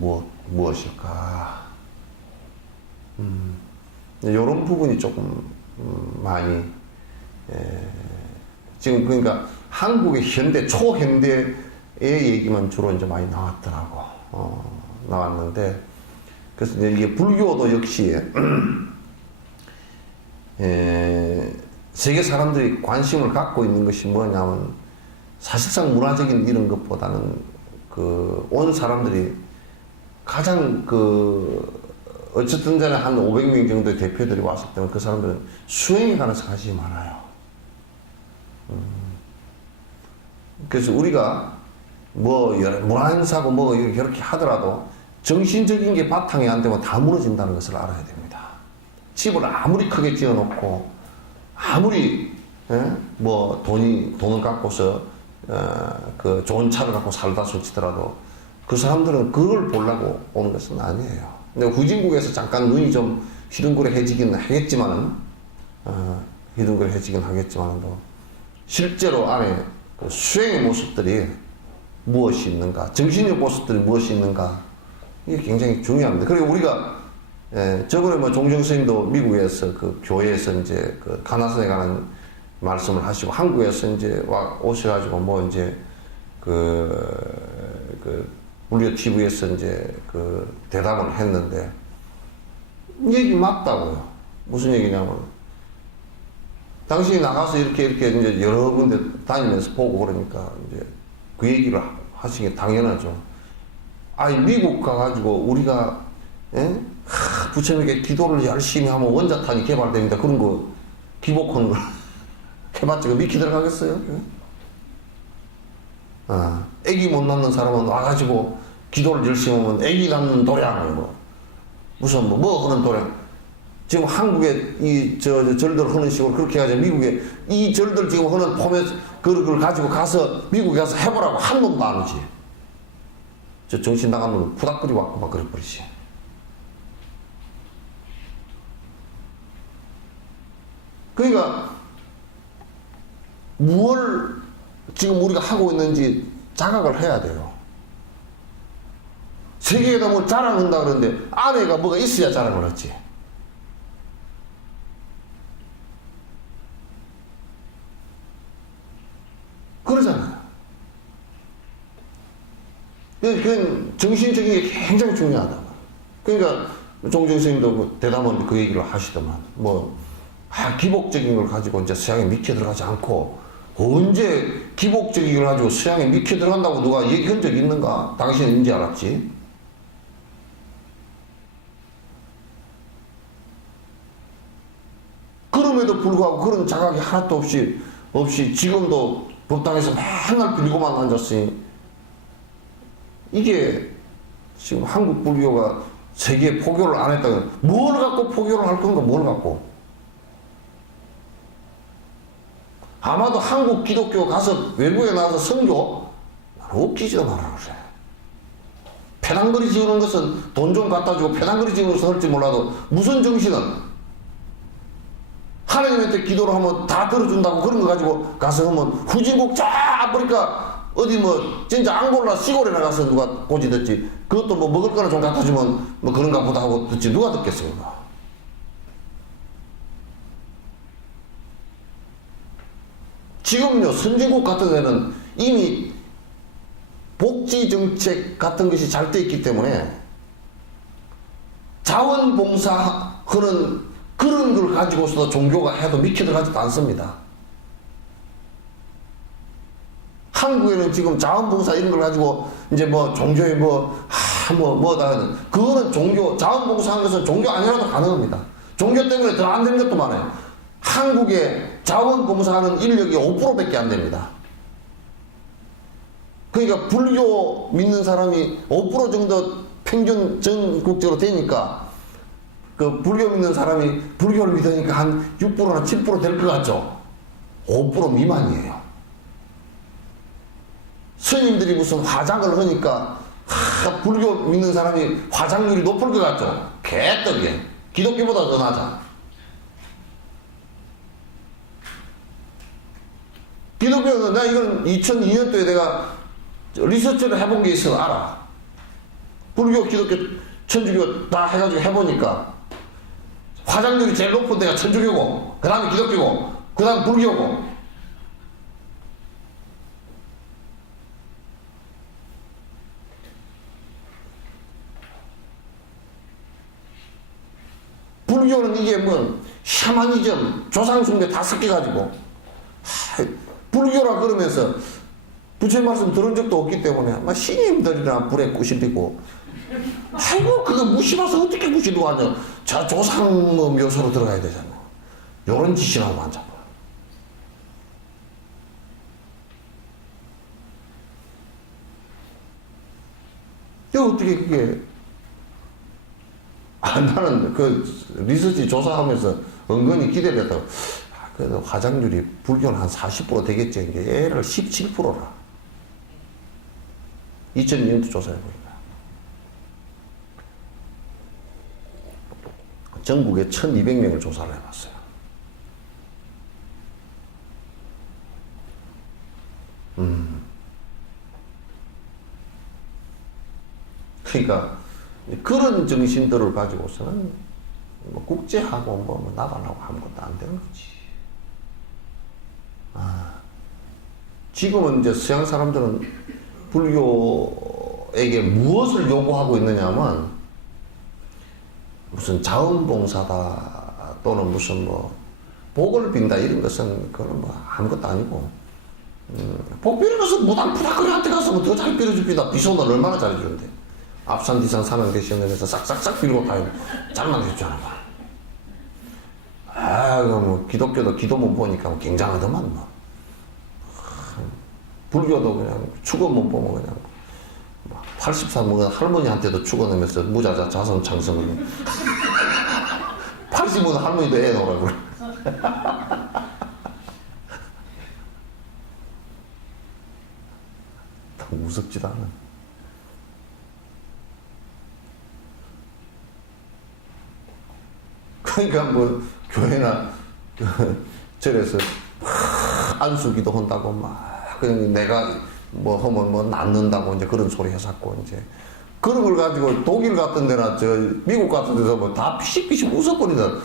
무엇일까? 이런 부분이 조금, 많이, 지금 그러니까 한국의 현대, 초현대의 얘기만 주로 이제 많이 나왔더라고. 나왔는데, 그래서 이제 이게 불교도 역시, 세계 사람들이 관심을 갖고 있는 것이 뭐냐면, 사실상 문화적인 이런 것보다는 온 사람들이 가장 어쨌든 전에 한 500명 정도의 대표들이 왔을 때는 그 사람들은 수행에 관해서 관심이 많아요. 그래서 우리가 문화행사고 이렇게 하더라도 정신적인 게 바탕이 안 되면 다 무너진다는 것을 알아야 됩니다. 집을 아무리 크게 지어놓고 아무리 돈을 갖고서 그 좋은 차를 갖고 살다 솔치더라도 그 사람들은 그걸 보려고 오는 것은 아니에요. 근데 후진국에서 잠깐 눈이 좀 휘둥그레해지긴 하겠지만은 또 실제로 안에 그 수행의 모습들이 무엇이 있는가, 정신의 모습들이 무엇이 있는가, 이게 굉장히 중요합니다. 그리고 우리가 저번에 종정 스님도 미국에서 그 교회에서 이제 그 가나선에 관한 말씀을 하시고 한국에서 이제 오셔가지고 이제 불교 TV에서 이제 대답을 했는데, 얘기 맞다고요. 무슨 얘기냐면, 당신이 나가서 이렇게 이제 여러 군데 다니면서 보고 그러니까 이제 그 얘기를 하시는 게 당연하죠. 미국 가가지고 우리가, 부처님께 기도를 열심히 하면 원자탄이 개발됩니다. 그런 거, 기복하는 걸 해봤자 미키 들어가겠어요? 애기 못 낳는 사람은 와가지고 기도를 열심히 하면 애기 낳는 도량, 무슨 하는 도량. 지금 한국에 절들 하는 식으로 그렇게 해가지고 미국에 이 절들 지금 하는 포맷, 그걸 가지고 가서 미국에 가서 해보라고 한 놈도 안 오지. 저 정신 나간 놈은 푸닥거리 왔고 막 그래 버리지. 그러니까, 지금 우리가 하고 있는지 자각을 해야 돼요. 세계에다 뭘 자랑한다 그러는데 안에가 뭐가 있어야 자랑을 하지. 그러잖아요. 그건 정신적인 게 굉장히 중요하다. 그러니까 종정 스님도 대담원 그 얘기를 하시더만, 기복적인 걸 가지고 이제 수양에 미쳐 들어가지 않고, 언제 기복적인 걸 가지고 수양에 미쳐 들어간다고 누가 얘기한 적이 있는가? 당신은 인지 알았지? 그럼에도 불구하고 그런 자각이 하나도 없이 지금도 법당에서 맨날 빌고만 앉았으니, 이게 지금 한국 불교가 세계에 포교를 안 했다면 뭘 갖고 포교를 할 건가? 뭘 갖고? 아마도 한국 기독교 가서 외국에 나가서 선교? 웃기지도 마라 그래. 패당거리 지우는 것은 돈 좀 갖다 주고 패당거리 지우면서 할지 몰라도 무슨 정신은 하나님한테 기도를 하면 다 들어준다고 그런 거 가지고 가서 하면 후진국 저 아프리카 어디 진짜 앙골라 시골에 나가서 누가 고지 듣지. 그것도 먹을 거나 좀 갖다 주면 그런가 보다 하고 듣지. 누가 듣겠어 그거. 지금요 선진국 같은 데는 이미 복지정책 같은 것이 잘 돼 있기 때문에 자원봉사하는 그런 걸 가지고서도 종교가 해도 미쳐 들어가지도 않습니다. 한국에는 지금 자원봉사 이런 걸 가지고 이제 종교에 그거는 종교, 자원봉사하는 것은 종교 아니라도 가능합니다. 종교 때문에 더 안 되는 것도 많아요. 한국에 자원봉사하는 인력이 5%밖에 안 됩니다. 그러니까 불교 믿는 사람이 5% 정도 평균 전국적으로 되니까 그 불교 믿는 사람이 불교를 믿으니까 한 6%나 7% 될 것 같죠? 5% 미만이에요. 스님들이 무슨 화장을 하니까 불교 믿는 사람이 화장률이 높을 것 같죠? 개떡이에요. 기독교보다 더 낮아. 기독교는 나 이건 2002년도에 내가 리서치를 해본 게 있어 알아. 불교, 기독교, 천주교 다 해가지고 해보니까 화장률이 제일 높은 데가 천주교고, 그 다음에 기독교고, 그 다음 불교고. 불교는 이게 뭐 샤머니즘, 조상숭배 다 섞여가지고 불교라 그러면서 부처님 말씀 들은 적도 없기 때문에 막 신임들이나 불에 꼬실리고 아이고 그거 무시봐서 어떻게 무시도 하냐. 저 조상 뭐 묘소로 들어가야 되잖아. 요런 짓이라고 앉아봐. 어떻게 그게 나는 그 리서치 조사하면서 은근히 기대를 했다고. 그래도 화장률이 불교는 한 40% 되겠지. 이게 얘를 17%라. 2002년도 조사해보니까. 전국에 1200명을 조사를 해봤어요. 그러니까 그런 정신들을 가지고서는 뭐 국제하고 뭐 나발하고 아무것도 안 되는 거지. 지금은 이제 서양 사람들은 불교에게 무엇을 요구하고 있느냐면 무슨 자원봉사다 또는 무슨 뭐 복을 빈다 이런 것은 그건 뭐 아무것도 아니고 복 비는 것은 무당푸다그한테 가서 뭐 더 잘 빌어줍니다. 비손을 얼마나 잘해주는데 앞산 뒤산 사는 계시면서 싹싹싹 빌고 다 잘만 해주잖아. 뭐 기독교도 기도문 보니까 뭐 굉장하더만 뭐. 불교도 그냥 축원문 보면 그냥 80살 먹은 할머니한테도 축원하면서 무자자 자선 창성을 80은 할머니도 애 놓으라고 그래. 무섭지도 않아. 그러니까 뭐 교회나 절에서 안수기도 한다고 막 그냥 내가 뭐 하면 뭐 낫는다고 이제 그런 소리 해놨고 이제 그런 걸 가지고 독일 같은 데나 저 미국 같은 데서 뭐 다 피식피식 웃어버리다.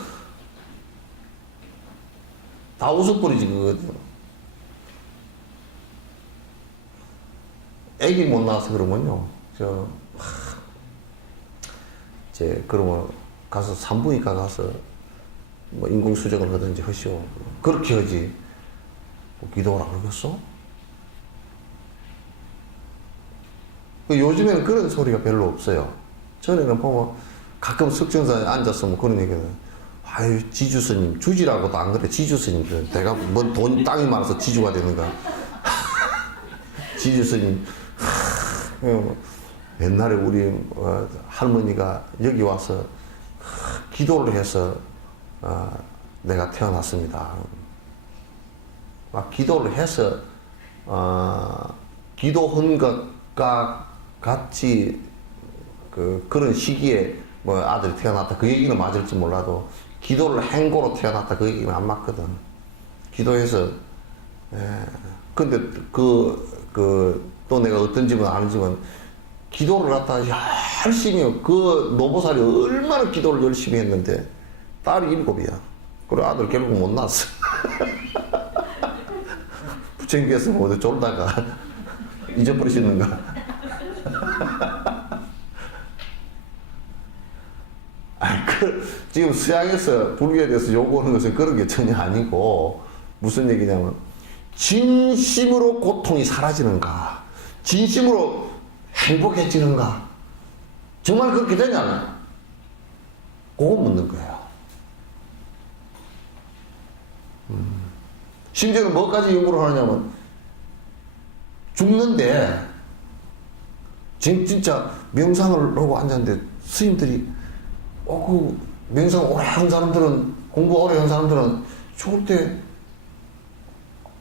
다 웃어버리지 그거. 애기 못 낳아서 그러면요. 이제 그러면 가서 산부인과 가서 뭐 인공수정을 하든지 하시오. 그렇게 하지. 뭐 기도하라 그러겠어? 요즘에는 그런 소리가 별로 없어요. 전에는 보면 가끔 석정사에 앉아서 뭐 그런 얘기는 아유 지주스님 주지라고도 안 그래. 지주스님 내가 뭐 돈 땅이 많아서 지주가 되는가. 지주스님 옛날에 우리 할머니가 여기 와서 기도를 해서 내가 태어났습니다. 막 기도를 해서 기도한 것과 같이 그런 시기에 뭐 아들이 태어났다 그 얘기는 맞을지 몰라도 기도를 행고로 태어났다 그 얘기는 안 맞거든. 기도해서 근데 또 내가 어떤 집은 아는지만 기도를 갖다 열심히 그 노보살이 얼마나 기도를 열심히 했는데 딸이 7이야. 그리고 아들 결국 못 낳았어. 부처님께서 어디 졸다가 잊어버리시는가. 지금 서양에서 불교에 대해서 요구하는 것은 그런 게 전혀 아니고 무슨 얘기냐면 진심으로 고통이 사라지는가 진심으로 행복해지는가 정말 그렇게 되냐면 그거 묻는 거예요. 심지어는 뭐까지 연구를 하느냐면 죽는데 지금 진짜 명상을 하고 앉았는데 스님들이 그 명상 오래 한 사람들은 공부 오래 한 사람들은 죽을 때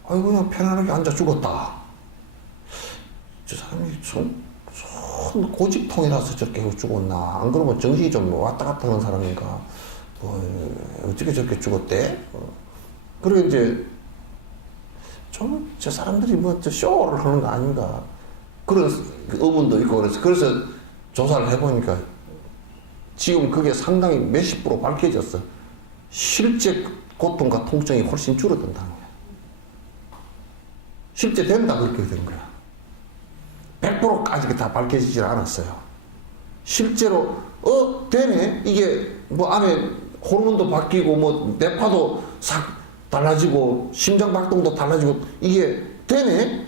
아이고 그냥 편안하게 앉아 죽었다. 저 사람이 손 고집통이라서 저렇게 죽었나? 안 그러면 정신이 좀 왔다 갔다 하는 사람인가? 어떻게 저렇게 죽었대? 그리고 이제 좀 저 사람들이 뭐 저 쇼를 하는 거 아닌가? 그런 의문도 있고 그래서 조사를 해보니까 지금 그게 상당히 몇십 프로 밝혀졌어. 실제 고통과 통증이 훨씬 줄어든다는 거야. 실제 된다 그렇게 된 거야. 100%까지 다 밝혀지질 않았어요. 실제로 되네. 이게 뭐 안에 호르몬도 바뀌고 뭐 뇌파도 싹 달라지고 심장 박동도 달라지고 이게 되네.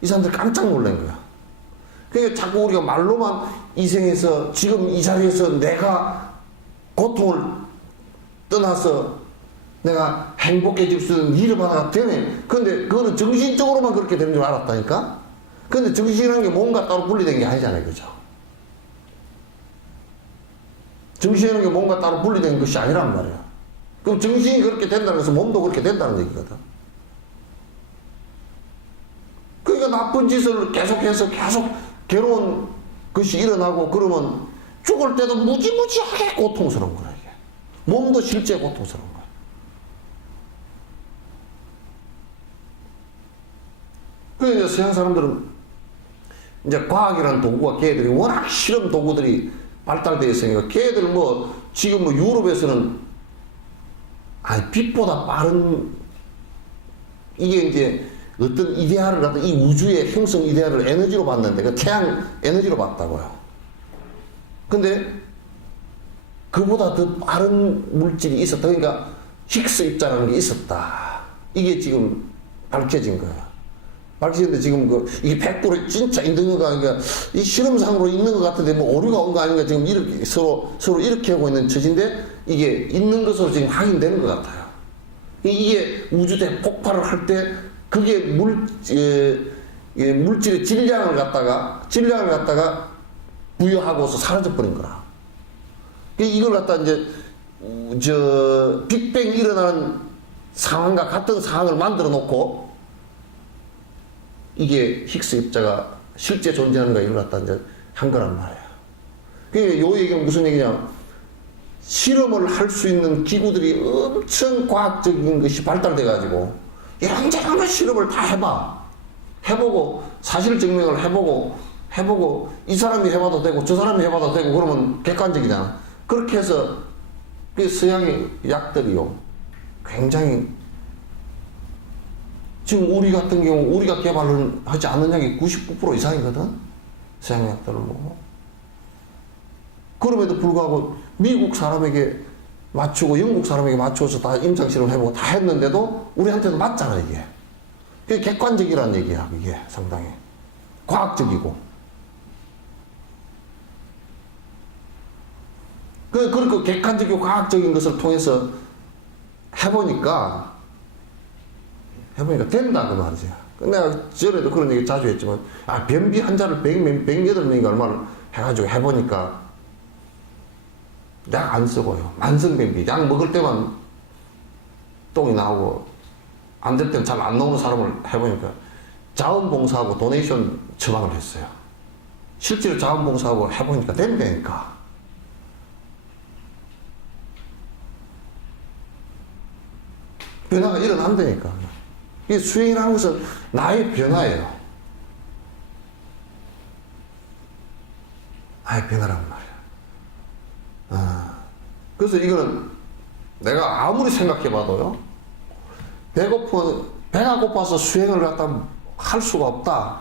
이 사람들 깜짝 놀란 거야. 그러니까 자꾸 우리가 말로만 이 생에서 지금 이 자리에서 내가 고통을 떠나서 내가 행복해질 수 있는 일을 하나가 되네. 근데 그거는 정신적으로만 그렇게 되는 줄 알았다니까? 근데 정신이라는 게 뭔가 따로 분리된 게 아니잖아요. 그죠? 정신이라는 게 뭔가 따로 분리된 것이 아니란 말이야. 그럼 정신이 그렇게 된다는 것은 몸도 그렇게 된다는 얘기거든. 그러니까 나쁜 짓을 계속해서 계속 괴로운 것이 일어나고 그러면 죽을 때도 무지무지하게 고통스러운 거야. 이게. 몸도 실제 고통스러운 거야. 그러니까 서양 사람들은 이제 과학이라는 도구가 걔들이 워낙 실험 도구들이 발달되어 있으니까 걔들 뭐 지금 뭐 유럽에서는 빛보다 빠른 이게 이제 어떤 이데아를 갖다 이 우주의 형성 이데아를 에너지로 봤는데 그 태양 에너지로 봤다고요. 근데 그보다 더 빠른 물질이 있었다. 그러니까 힉스 입자라는 게 있었다. 이게 지금 밝혀진 거야. 밝혀졌는데 지금 이게 100% 진짜 있는 거가 아니라 이 실험상으로 있는 것 같은데 뭐 오류가 온 거 아닌가 지금 이렇게 서로 이렇게 하고 있는 처지인데 이게 있는 것으로 지금 확인되는 것 같아요. 이게 우주 대폭발을 할 때 그게 물질의 질량을 갖다가 부여하고서 사라져버린 거라. 이걸 갖다 이제 빅뱅이 일어나는 상황과 같은 상황을 만들어 놓고 이게 힉스 입자가 실제 존재하는가 이걸 갖다 이제 한 거란 말이야. 그러니까 요 얘기는 무슨 얘기냐? 실험을 할 수 있는 기구들이 엄청 과학적인 것이 발달돼가지고 이런저런 실험을 다 해보고 사실 증명을 해보고 이 사람이 해봐도 되고 저 사람이 해봐도 되고 그러면 객관적이잖아. 그렇게 해서 그 서양의 약들이요 굉장히 지금 우리 같은 경우 우리가 개발을 하지 않는 약이 99% 이상이거든. 서양 약들을 보고. 그럼에도 불구하고 미국 사람에게 맞추고 영국 사람에게 맞춰서 다 임상실험 해보고 다 했는데도 우리한테도 맞잖아 이게. 그게 객관적이라는 얘기야. 이게 상당히 과학적이고. 그렇게 객관적이고 과학적인 것을 통해서 해보니까 된다 그 말이지. 내가 전에도 그런 얘기 자주 했지만 변비 환자를 108명인가 얼마를 해가지고 해보니까 약 안 쓰고요. 만성변비 약 먹을 때만 똥이 나오고 안 될 때는 잘 안 나오는 사람을 해보니까 자원봉사하고 도네이션 처방을 했어요. 실제로 자원봉사하고 해보니까 된다니까. 변화가 일어난다니까. 이 수행이라는 것은 나의 변화예요. 나의 변화란 말이야. 그래서 이거는 내가 아무리 생각해봐도요, 배가 고파서 수행을 갖다 할 수가 없다.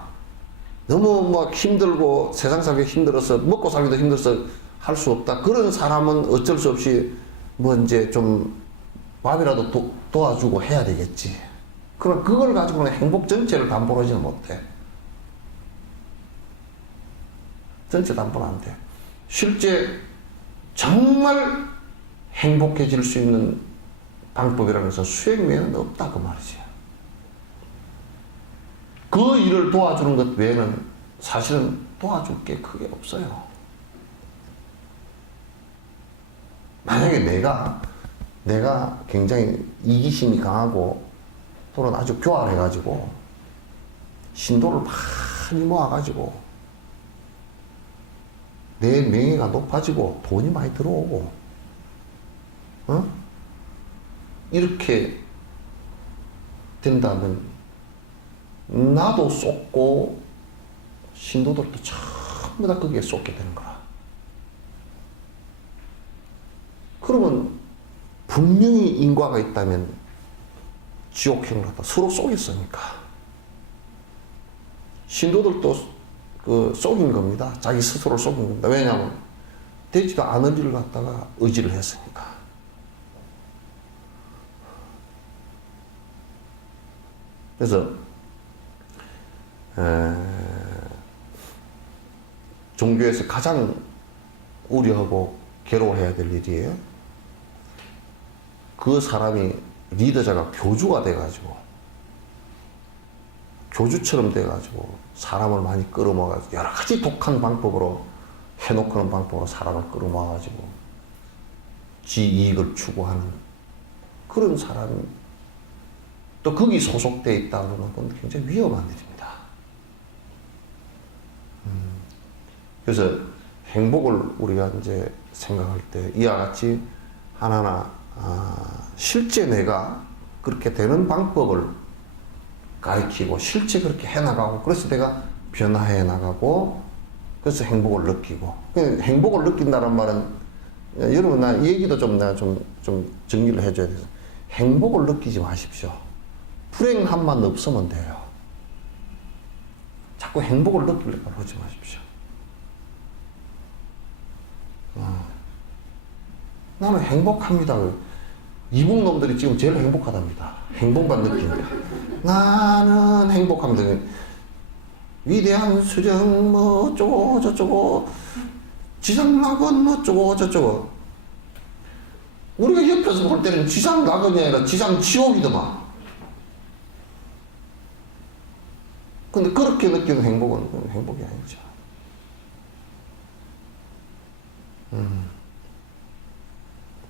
너무 막 힘들고 세상 살기 힘들어서 먹고 살기도 힘들어서 할 수 없다. 그런 사람은 어쩔 수 없이 뭐 이제 좀 밥이라도 도와주고 해야 되겠지. 그럼 그걸 가지고는 행복 전체를 담보로 하지는 못해. 전체 담보는 안 돼. 실제 정말 행복해질 수 있는 방법이라는 것은 수행 외에는 없다 그 말이지. 그 일을 도와주는 것 외에는 사실은 도와줄 게 크게 없어요. 만약에 내가 굉장히 이기심이 강하고 또는 아주 교활해가지고 신도를 막 많이 모아가지고 내 명예가 높아지고 돈이 많이 들어오고, 이렇게 된다면 나도 쏟고 신도들도 전부 다 거기에 쏟게 되는 거야. 그러면 분명히 인과가 있다면 지옥행을 갖다 서로 쏘겠습니까? 신도들도 속인 겁니다. 자기 스스로를 속인 겁니다. 왜냐하면 되지도 않을 일을 갖다가 의지를 했으니까. 그래서 종교에서 가장 우려하고 괴로워해야 될 일이에요. 그 사람이 리더자가 교주가 돼가지고 교주처럼 돼가지고 사람을 많이 끌어모아가지고 여러 가지 독한 방법으로 해놓고는 방법으로 사람을 끌어모아가지고 지 이익을 추구하는 그런 사람이 또 거기 소속되어 있다 그러면 그건 굉장히 위험한 일입니다. 그래서 행복을 우리가 이제 생각할 때 이와 같이 하나하나 실제 내가 그렇게 되는 방법을 가르치고 실제 그렇게 해나가고 그래서 내가 변화해 나가고 그래서 행복을 느끼고 행복을 느낀다는 말은 여러분 나 이 얘기도 좀 내가 좀 정리를 해줘야 돼서 행복을 느끼지 마십시오. 불행함만 없으면 돼요. 자꾸 행복을 느끼려고 하지 마십시오. 나는 행복합니다. 이북 놈들이 지금 제일 행복하답니다. 행복만 느끼는데. 나는 행복합니다. 위대한 수령 뭐 어쩌고 저쩌고 지상낙원 뭐 어쩌고 저쩌고. 우리가 옆에서 볼 때는 지상낙원이 아니라 지상지옥이더만. 근데 그렇게 느끼는 행복은 행복이 아니죠.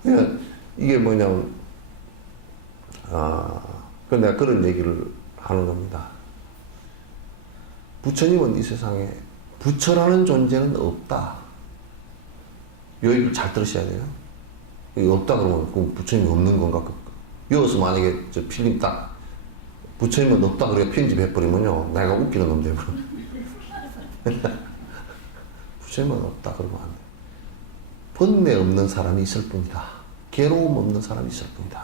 그러니까 이게 뭐냐면 내가 그런 얘기를 하는 겁니다. 부처님은 이 세상에 부처라는 존재는 없다. 이 얘기를 잘 들으셔야 돼요. 이게 없다 그러면 그 부처님이 없는 건가? 여기서 만약에 저 필름 딱 부처님은 없다 그래 편집해버리면요 내가 웃기는 놈 되고 부처님은 없다 그러면 안 돼. 번뇌 없는 사람이 있을 뿐이다. 괴로움 없는 사람이 있을 뿐이다.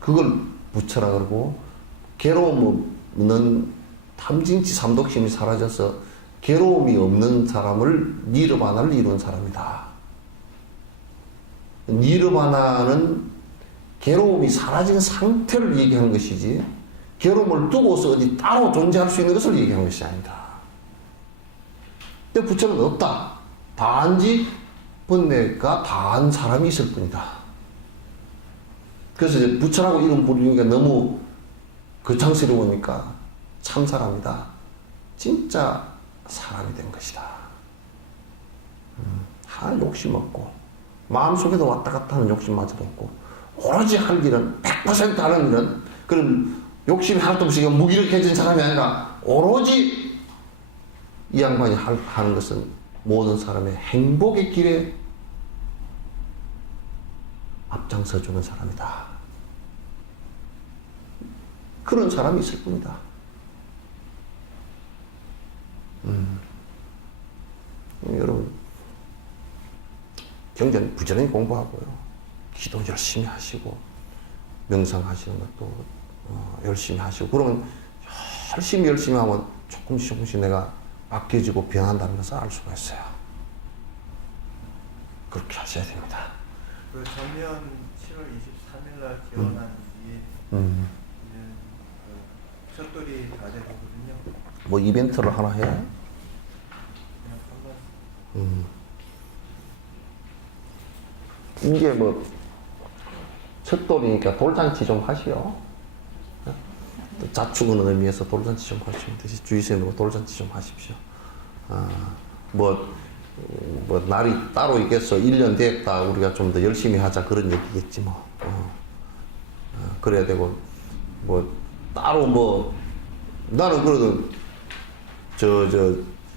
그걸 부처라 그러고 괴로움 없는 탐진치 삼독심이 사라져서 괴로움이 없는 사람을 니르바나를 이룬 사람이다. 니르바나는 괴로움이 사라진 상태를 얘기하는 것이지 괴로움을 두고서 어디 따로 존재할 수 있는 것을 얘기하는 것이 아니다. 근데 부처는 없다. 단지 번뇌가 다한 사람이 있을 뿐이다. 그래서 이제 부처라고 이름 부르니까 너무 거창스러우니까 참 사람이다. 진짜 사람이 된 것이다. 할 욕심 없고 마음속에도 왔다 갔다 하는 욕심마저도 없고 오로지 할 일은 100% 하는 일은 그런 욕심이 하나도 없이 무기력해진 사람이 아니라 오로지 이 양반이 하는 것은 모든 사람의 행복의 길에 앞장서 주는 사람이다. 그런 사람이 있을 뿐이다. 여러분 경전 부지런히 공부하고요. 기도 열심히 하시고 명상하시는 것도 열심히 하시고 그러면 열심히 하면 조금씩 내가 바뀌어지고 변한다는 것을 알 수가 있어요. 그렇게 하셔야 됩니다. 그 전년 7월 23일 날 기원한 첫돌이 다 되거든요. 뭐 이벤트를 하나 해요? 그냥 이게 뭐 첫돌이니까 돌잔치 좀 하시오. 자축은 의미에서 돌잔치 좀 하시면 되지. 주의세는 돌잔치 좀 하십시오. 뭐 날이 따로 있겠어. 1년 됐다. 우리가 좀 더 열심히 하자. 그런 얘기겠지 뭐. 그래야 되고 뭐 따로 뭐 나는 그래도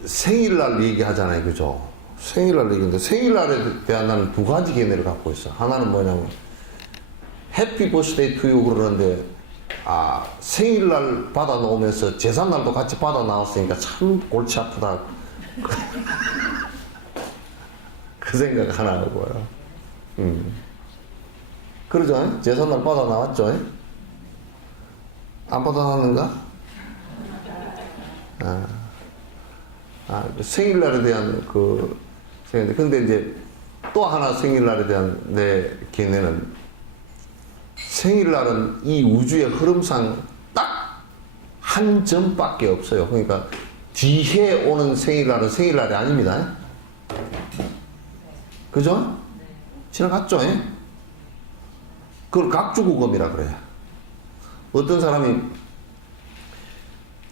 생일날 얘기하잖아요, 그죠? 생일날 얘기인데 생일날에 대한 나는 두 가지 개념을 갖고 있어. 하나는 뭐냐면 해피 버스데이 투유 그러는데 생일날 받아 놓으면서 제삿날도 같이 받아 나왔으니까 참 골치 아프다. 그 생각 하나 하고요. 그러죠? 제삿날 받아 나왔죠? 안 받아 나왔는가? 생일날에 대한 생일인데, 근데 이제 또 하나 생일날에 대한 내 견해는 생일날은 이 우주의 흐름상 딱 한 점밖에 없어요. 그러니까 뒤에 오는 생일날은 생일날이 아닙니다. 그죠? 지나갔죠? 그걸 각주구검이라 그래요. 어떤 사람이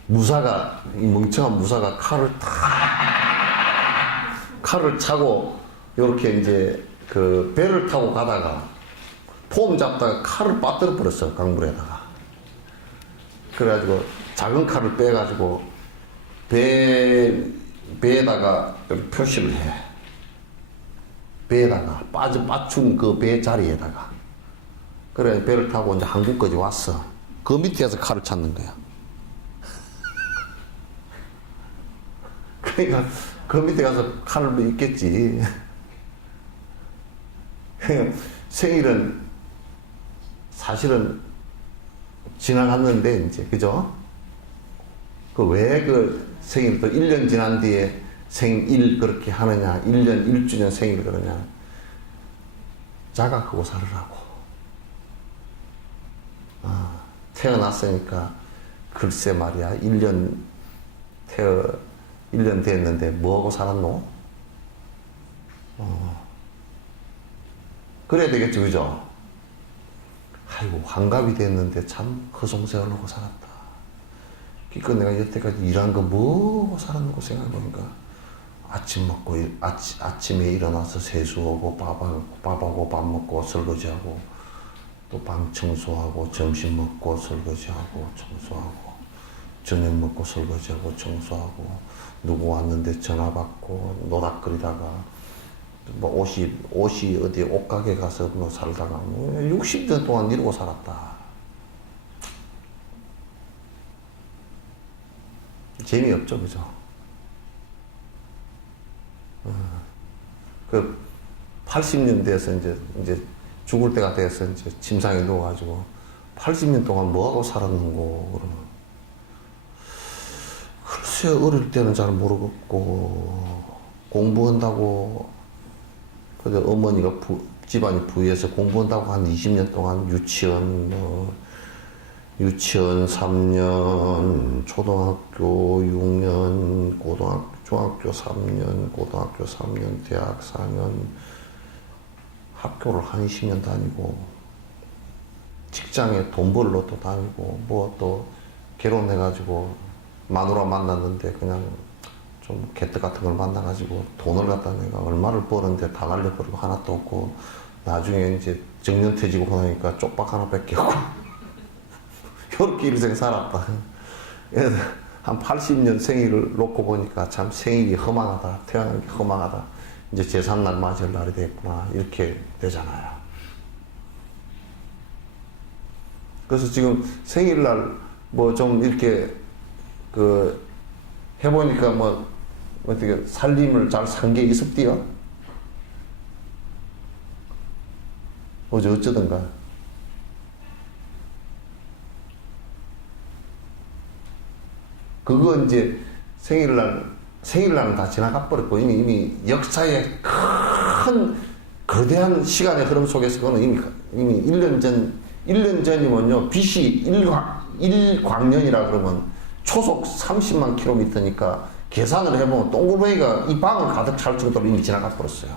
이 멍청한 무사가 칼을 차고 이렇게 이제 그 배를 타고 가다가 폼 잡다가 칼을 빠뜨려 버렸어요, 강물에다가. 그래가지고 작은 칼을 빼가지고 배에다가 표시를 해. 배에다가 빠춘 그 배 자리에다가. 그래 배를 타고 이제 한국까지 왔어. 그 밑에서 칼을 찾는 거야. 그러니까 그 밑에 가서 칼을 있겠지. 생일은 사실은 지나갔는데 이제 그죠? 왜 생일 또 1년 지난 뒤에 생일 그렇게 하느냐, 1년 1주년 생일 그러냐. 자각하고 살으라고. 태어났으니까 글쎄 말이야 1년 됐는데 뭐하고 살았노? 그래야 되겠죠, 그죠? 아이고 환갑이 됐는데 참 허송세월 하고 살았다. 그러니까 내가 여태까지 일한 거 뭐하고 살았는고 생각해보니까 아침에 일어나서 세수하고 밥하고 밥 먹고 설거지하고 또 방 청소하고 점심 먹고 설거지하고 청소하고 저녁 먹고 설거지하고 청소하고 누구 왔는데 전화 받고 노닥거리다가 뭐 옷이 어디 옷가게 가서 뭐 살다가 60년 동안 이러고 살았다. 재미없죠, 그죠? 그 80년대에서 이제 죽을 때가 돼서 이제 침상에 누워가지고 80년 동안 뭐하고 살았는고 그러면 글쎄 어릴 때는 잘 모르겠고 공부한다고 근데 어머니가 집안이 부유해서 공부한다고 한 20년 동안 유치원 3년, 초등학교 6년, 중학교 3년, 고등학교 3년, 대학 4년, 학교를 한 20년 다니고, 직장에 돈 벌러 또 다니고, 뭐 또 결혼해가지고 마누라 만났는데 그냥 좀 개떡 같은 걸 만나가지고 돈을 갖다 내가 얼마를 버는데 다 날려버리고 하나도 없고, 나중에 이제 정년퇴직하고 나니까 쪽박 하나 뺏겼고, 이렇게 일생 살았다. 한 80년 생일을 놓고 보니까 참 생일이 허망하다. 태어난 게 허망하다. 이제 제삿날 맞을 날이 됐구나. 이렇게 되잖아요. 그래서 지금 생일날 뭐 좀 이렇게 해보니까 뭐 어떻게 살림을 잘 산 게 있었디요? 어제 어쩌던가. 그거 이제 생일날은 다 지나가 버렸고, 이미 역사의 큰, 거대한 시간의 흐름 속에서 그거는 이미 1년 전이면요, BC 1광년이라 그러면 초속 30만 킬로미터니까 계산을 해보면 동글뱅이가 이 방을 가득 찰 정도로 이미 지나가 버렸어요.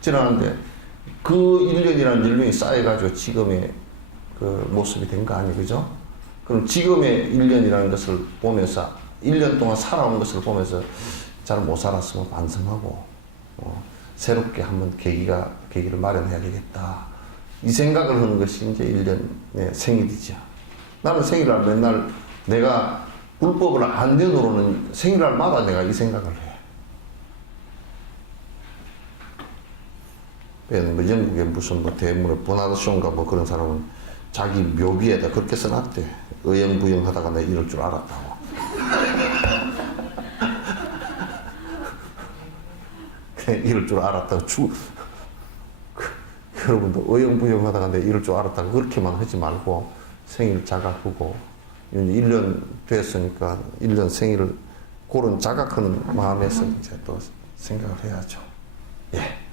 지나는데 그 1년이라는 연륜이 쌓여가지고 지금의 그 모습이 된 거 아니에요, 그죠? 그럼 지금의 1년이라는 것을 보면서 1년 동안 살아온 것을 보면서 잘 못 살았으면 반성하고 새롭게 한번 계기를 마련해야 되겠다. 이 생각을 하는 것이 이제 1년의 생일이죠. 나는 생일날 맨날 내가 불법을 안 내놓으면 생일날마다 내가 이 생각을 해. 뭐 영국에 무슨 뭐 대문에 보나드쇼인가 뭐 그런 사람은 자기 묘비에다 그렇게 써놨대. 의형부형 하다가 내가 이럴 줄 알았다고. 그냥 이럴 줄 알았다고. 여러분도 의형부형 하다가 내가 이럴 줄 알았다고 그렇게만 하지 말고 생일 자각하고 1년 됐으니까 1년 생일을 그런 자각하는 마음에서 이제 또 생각을 해야죠. 예.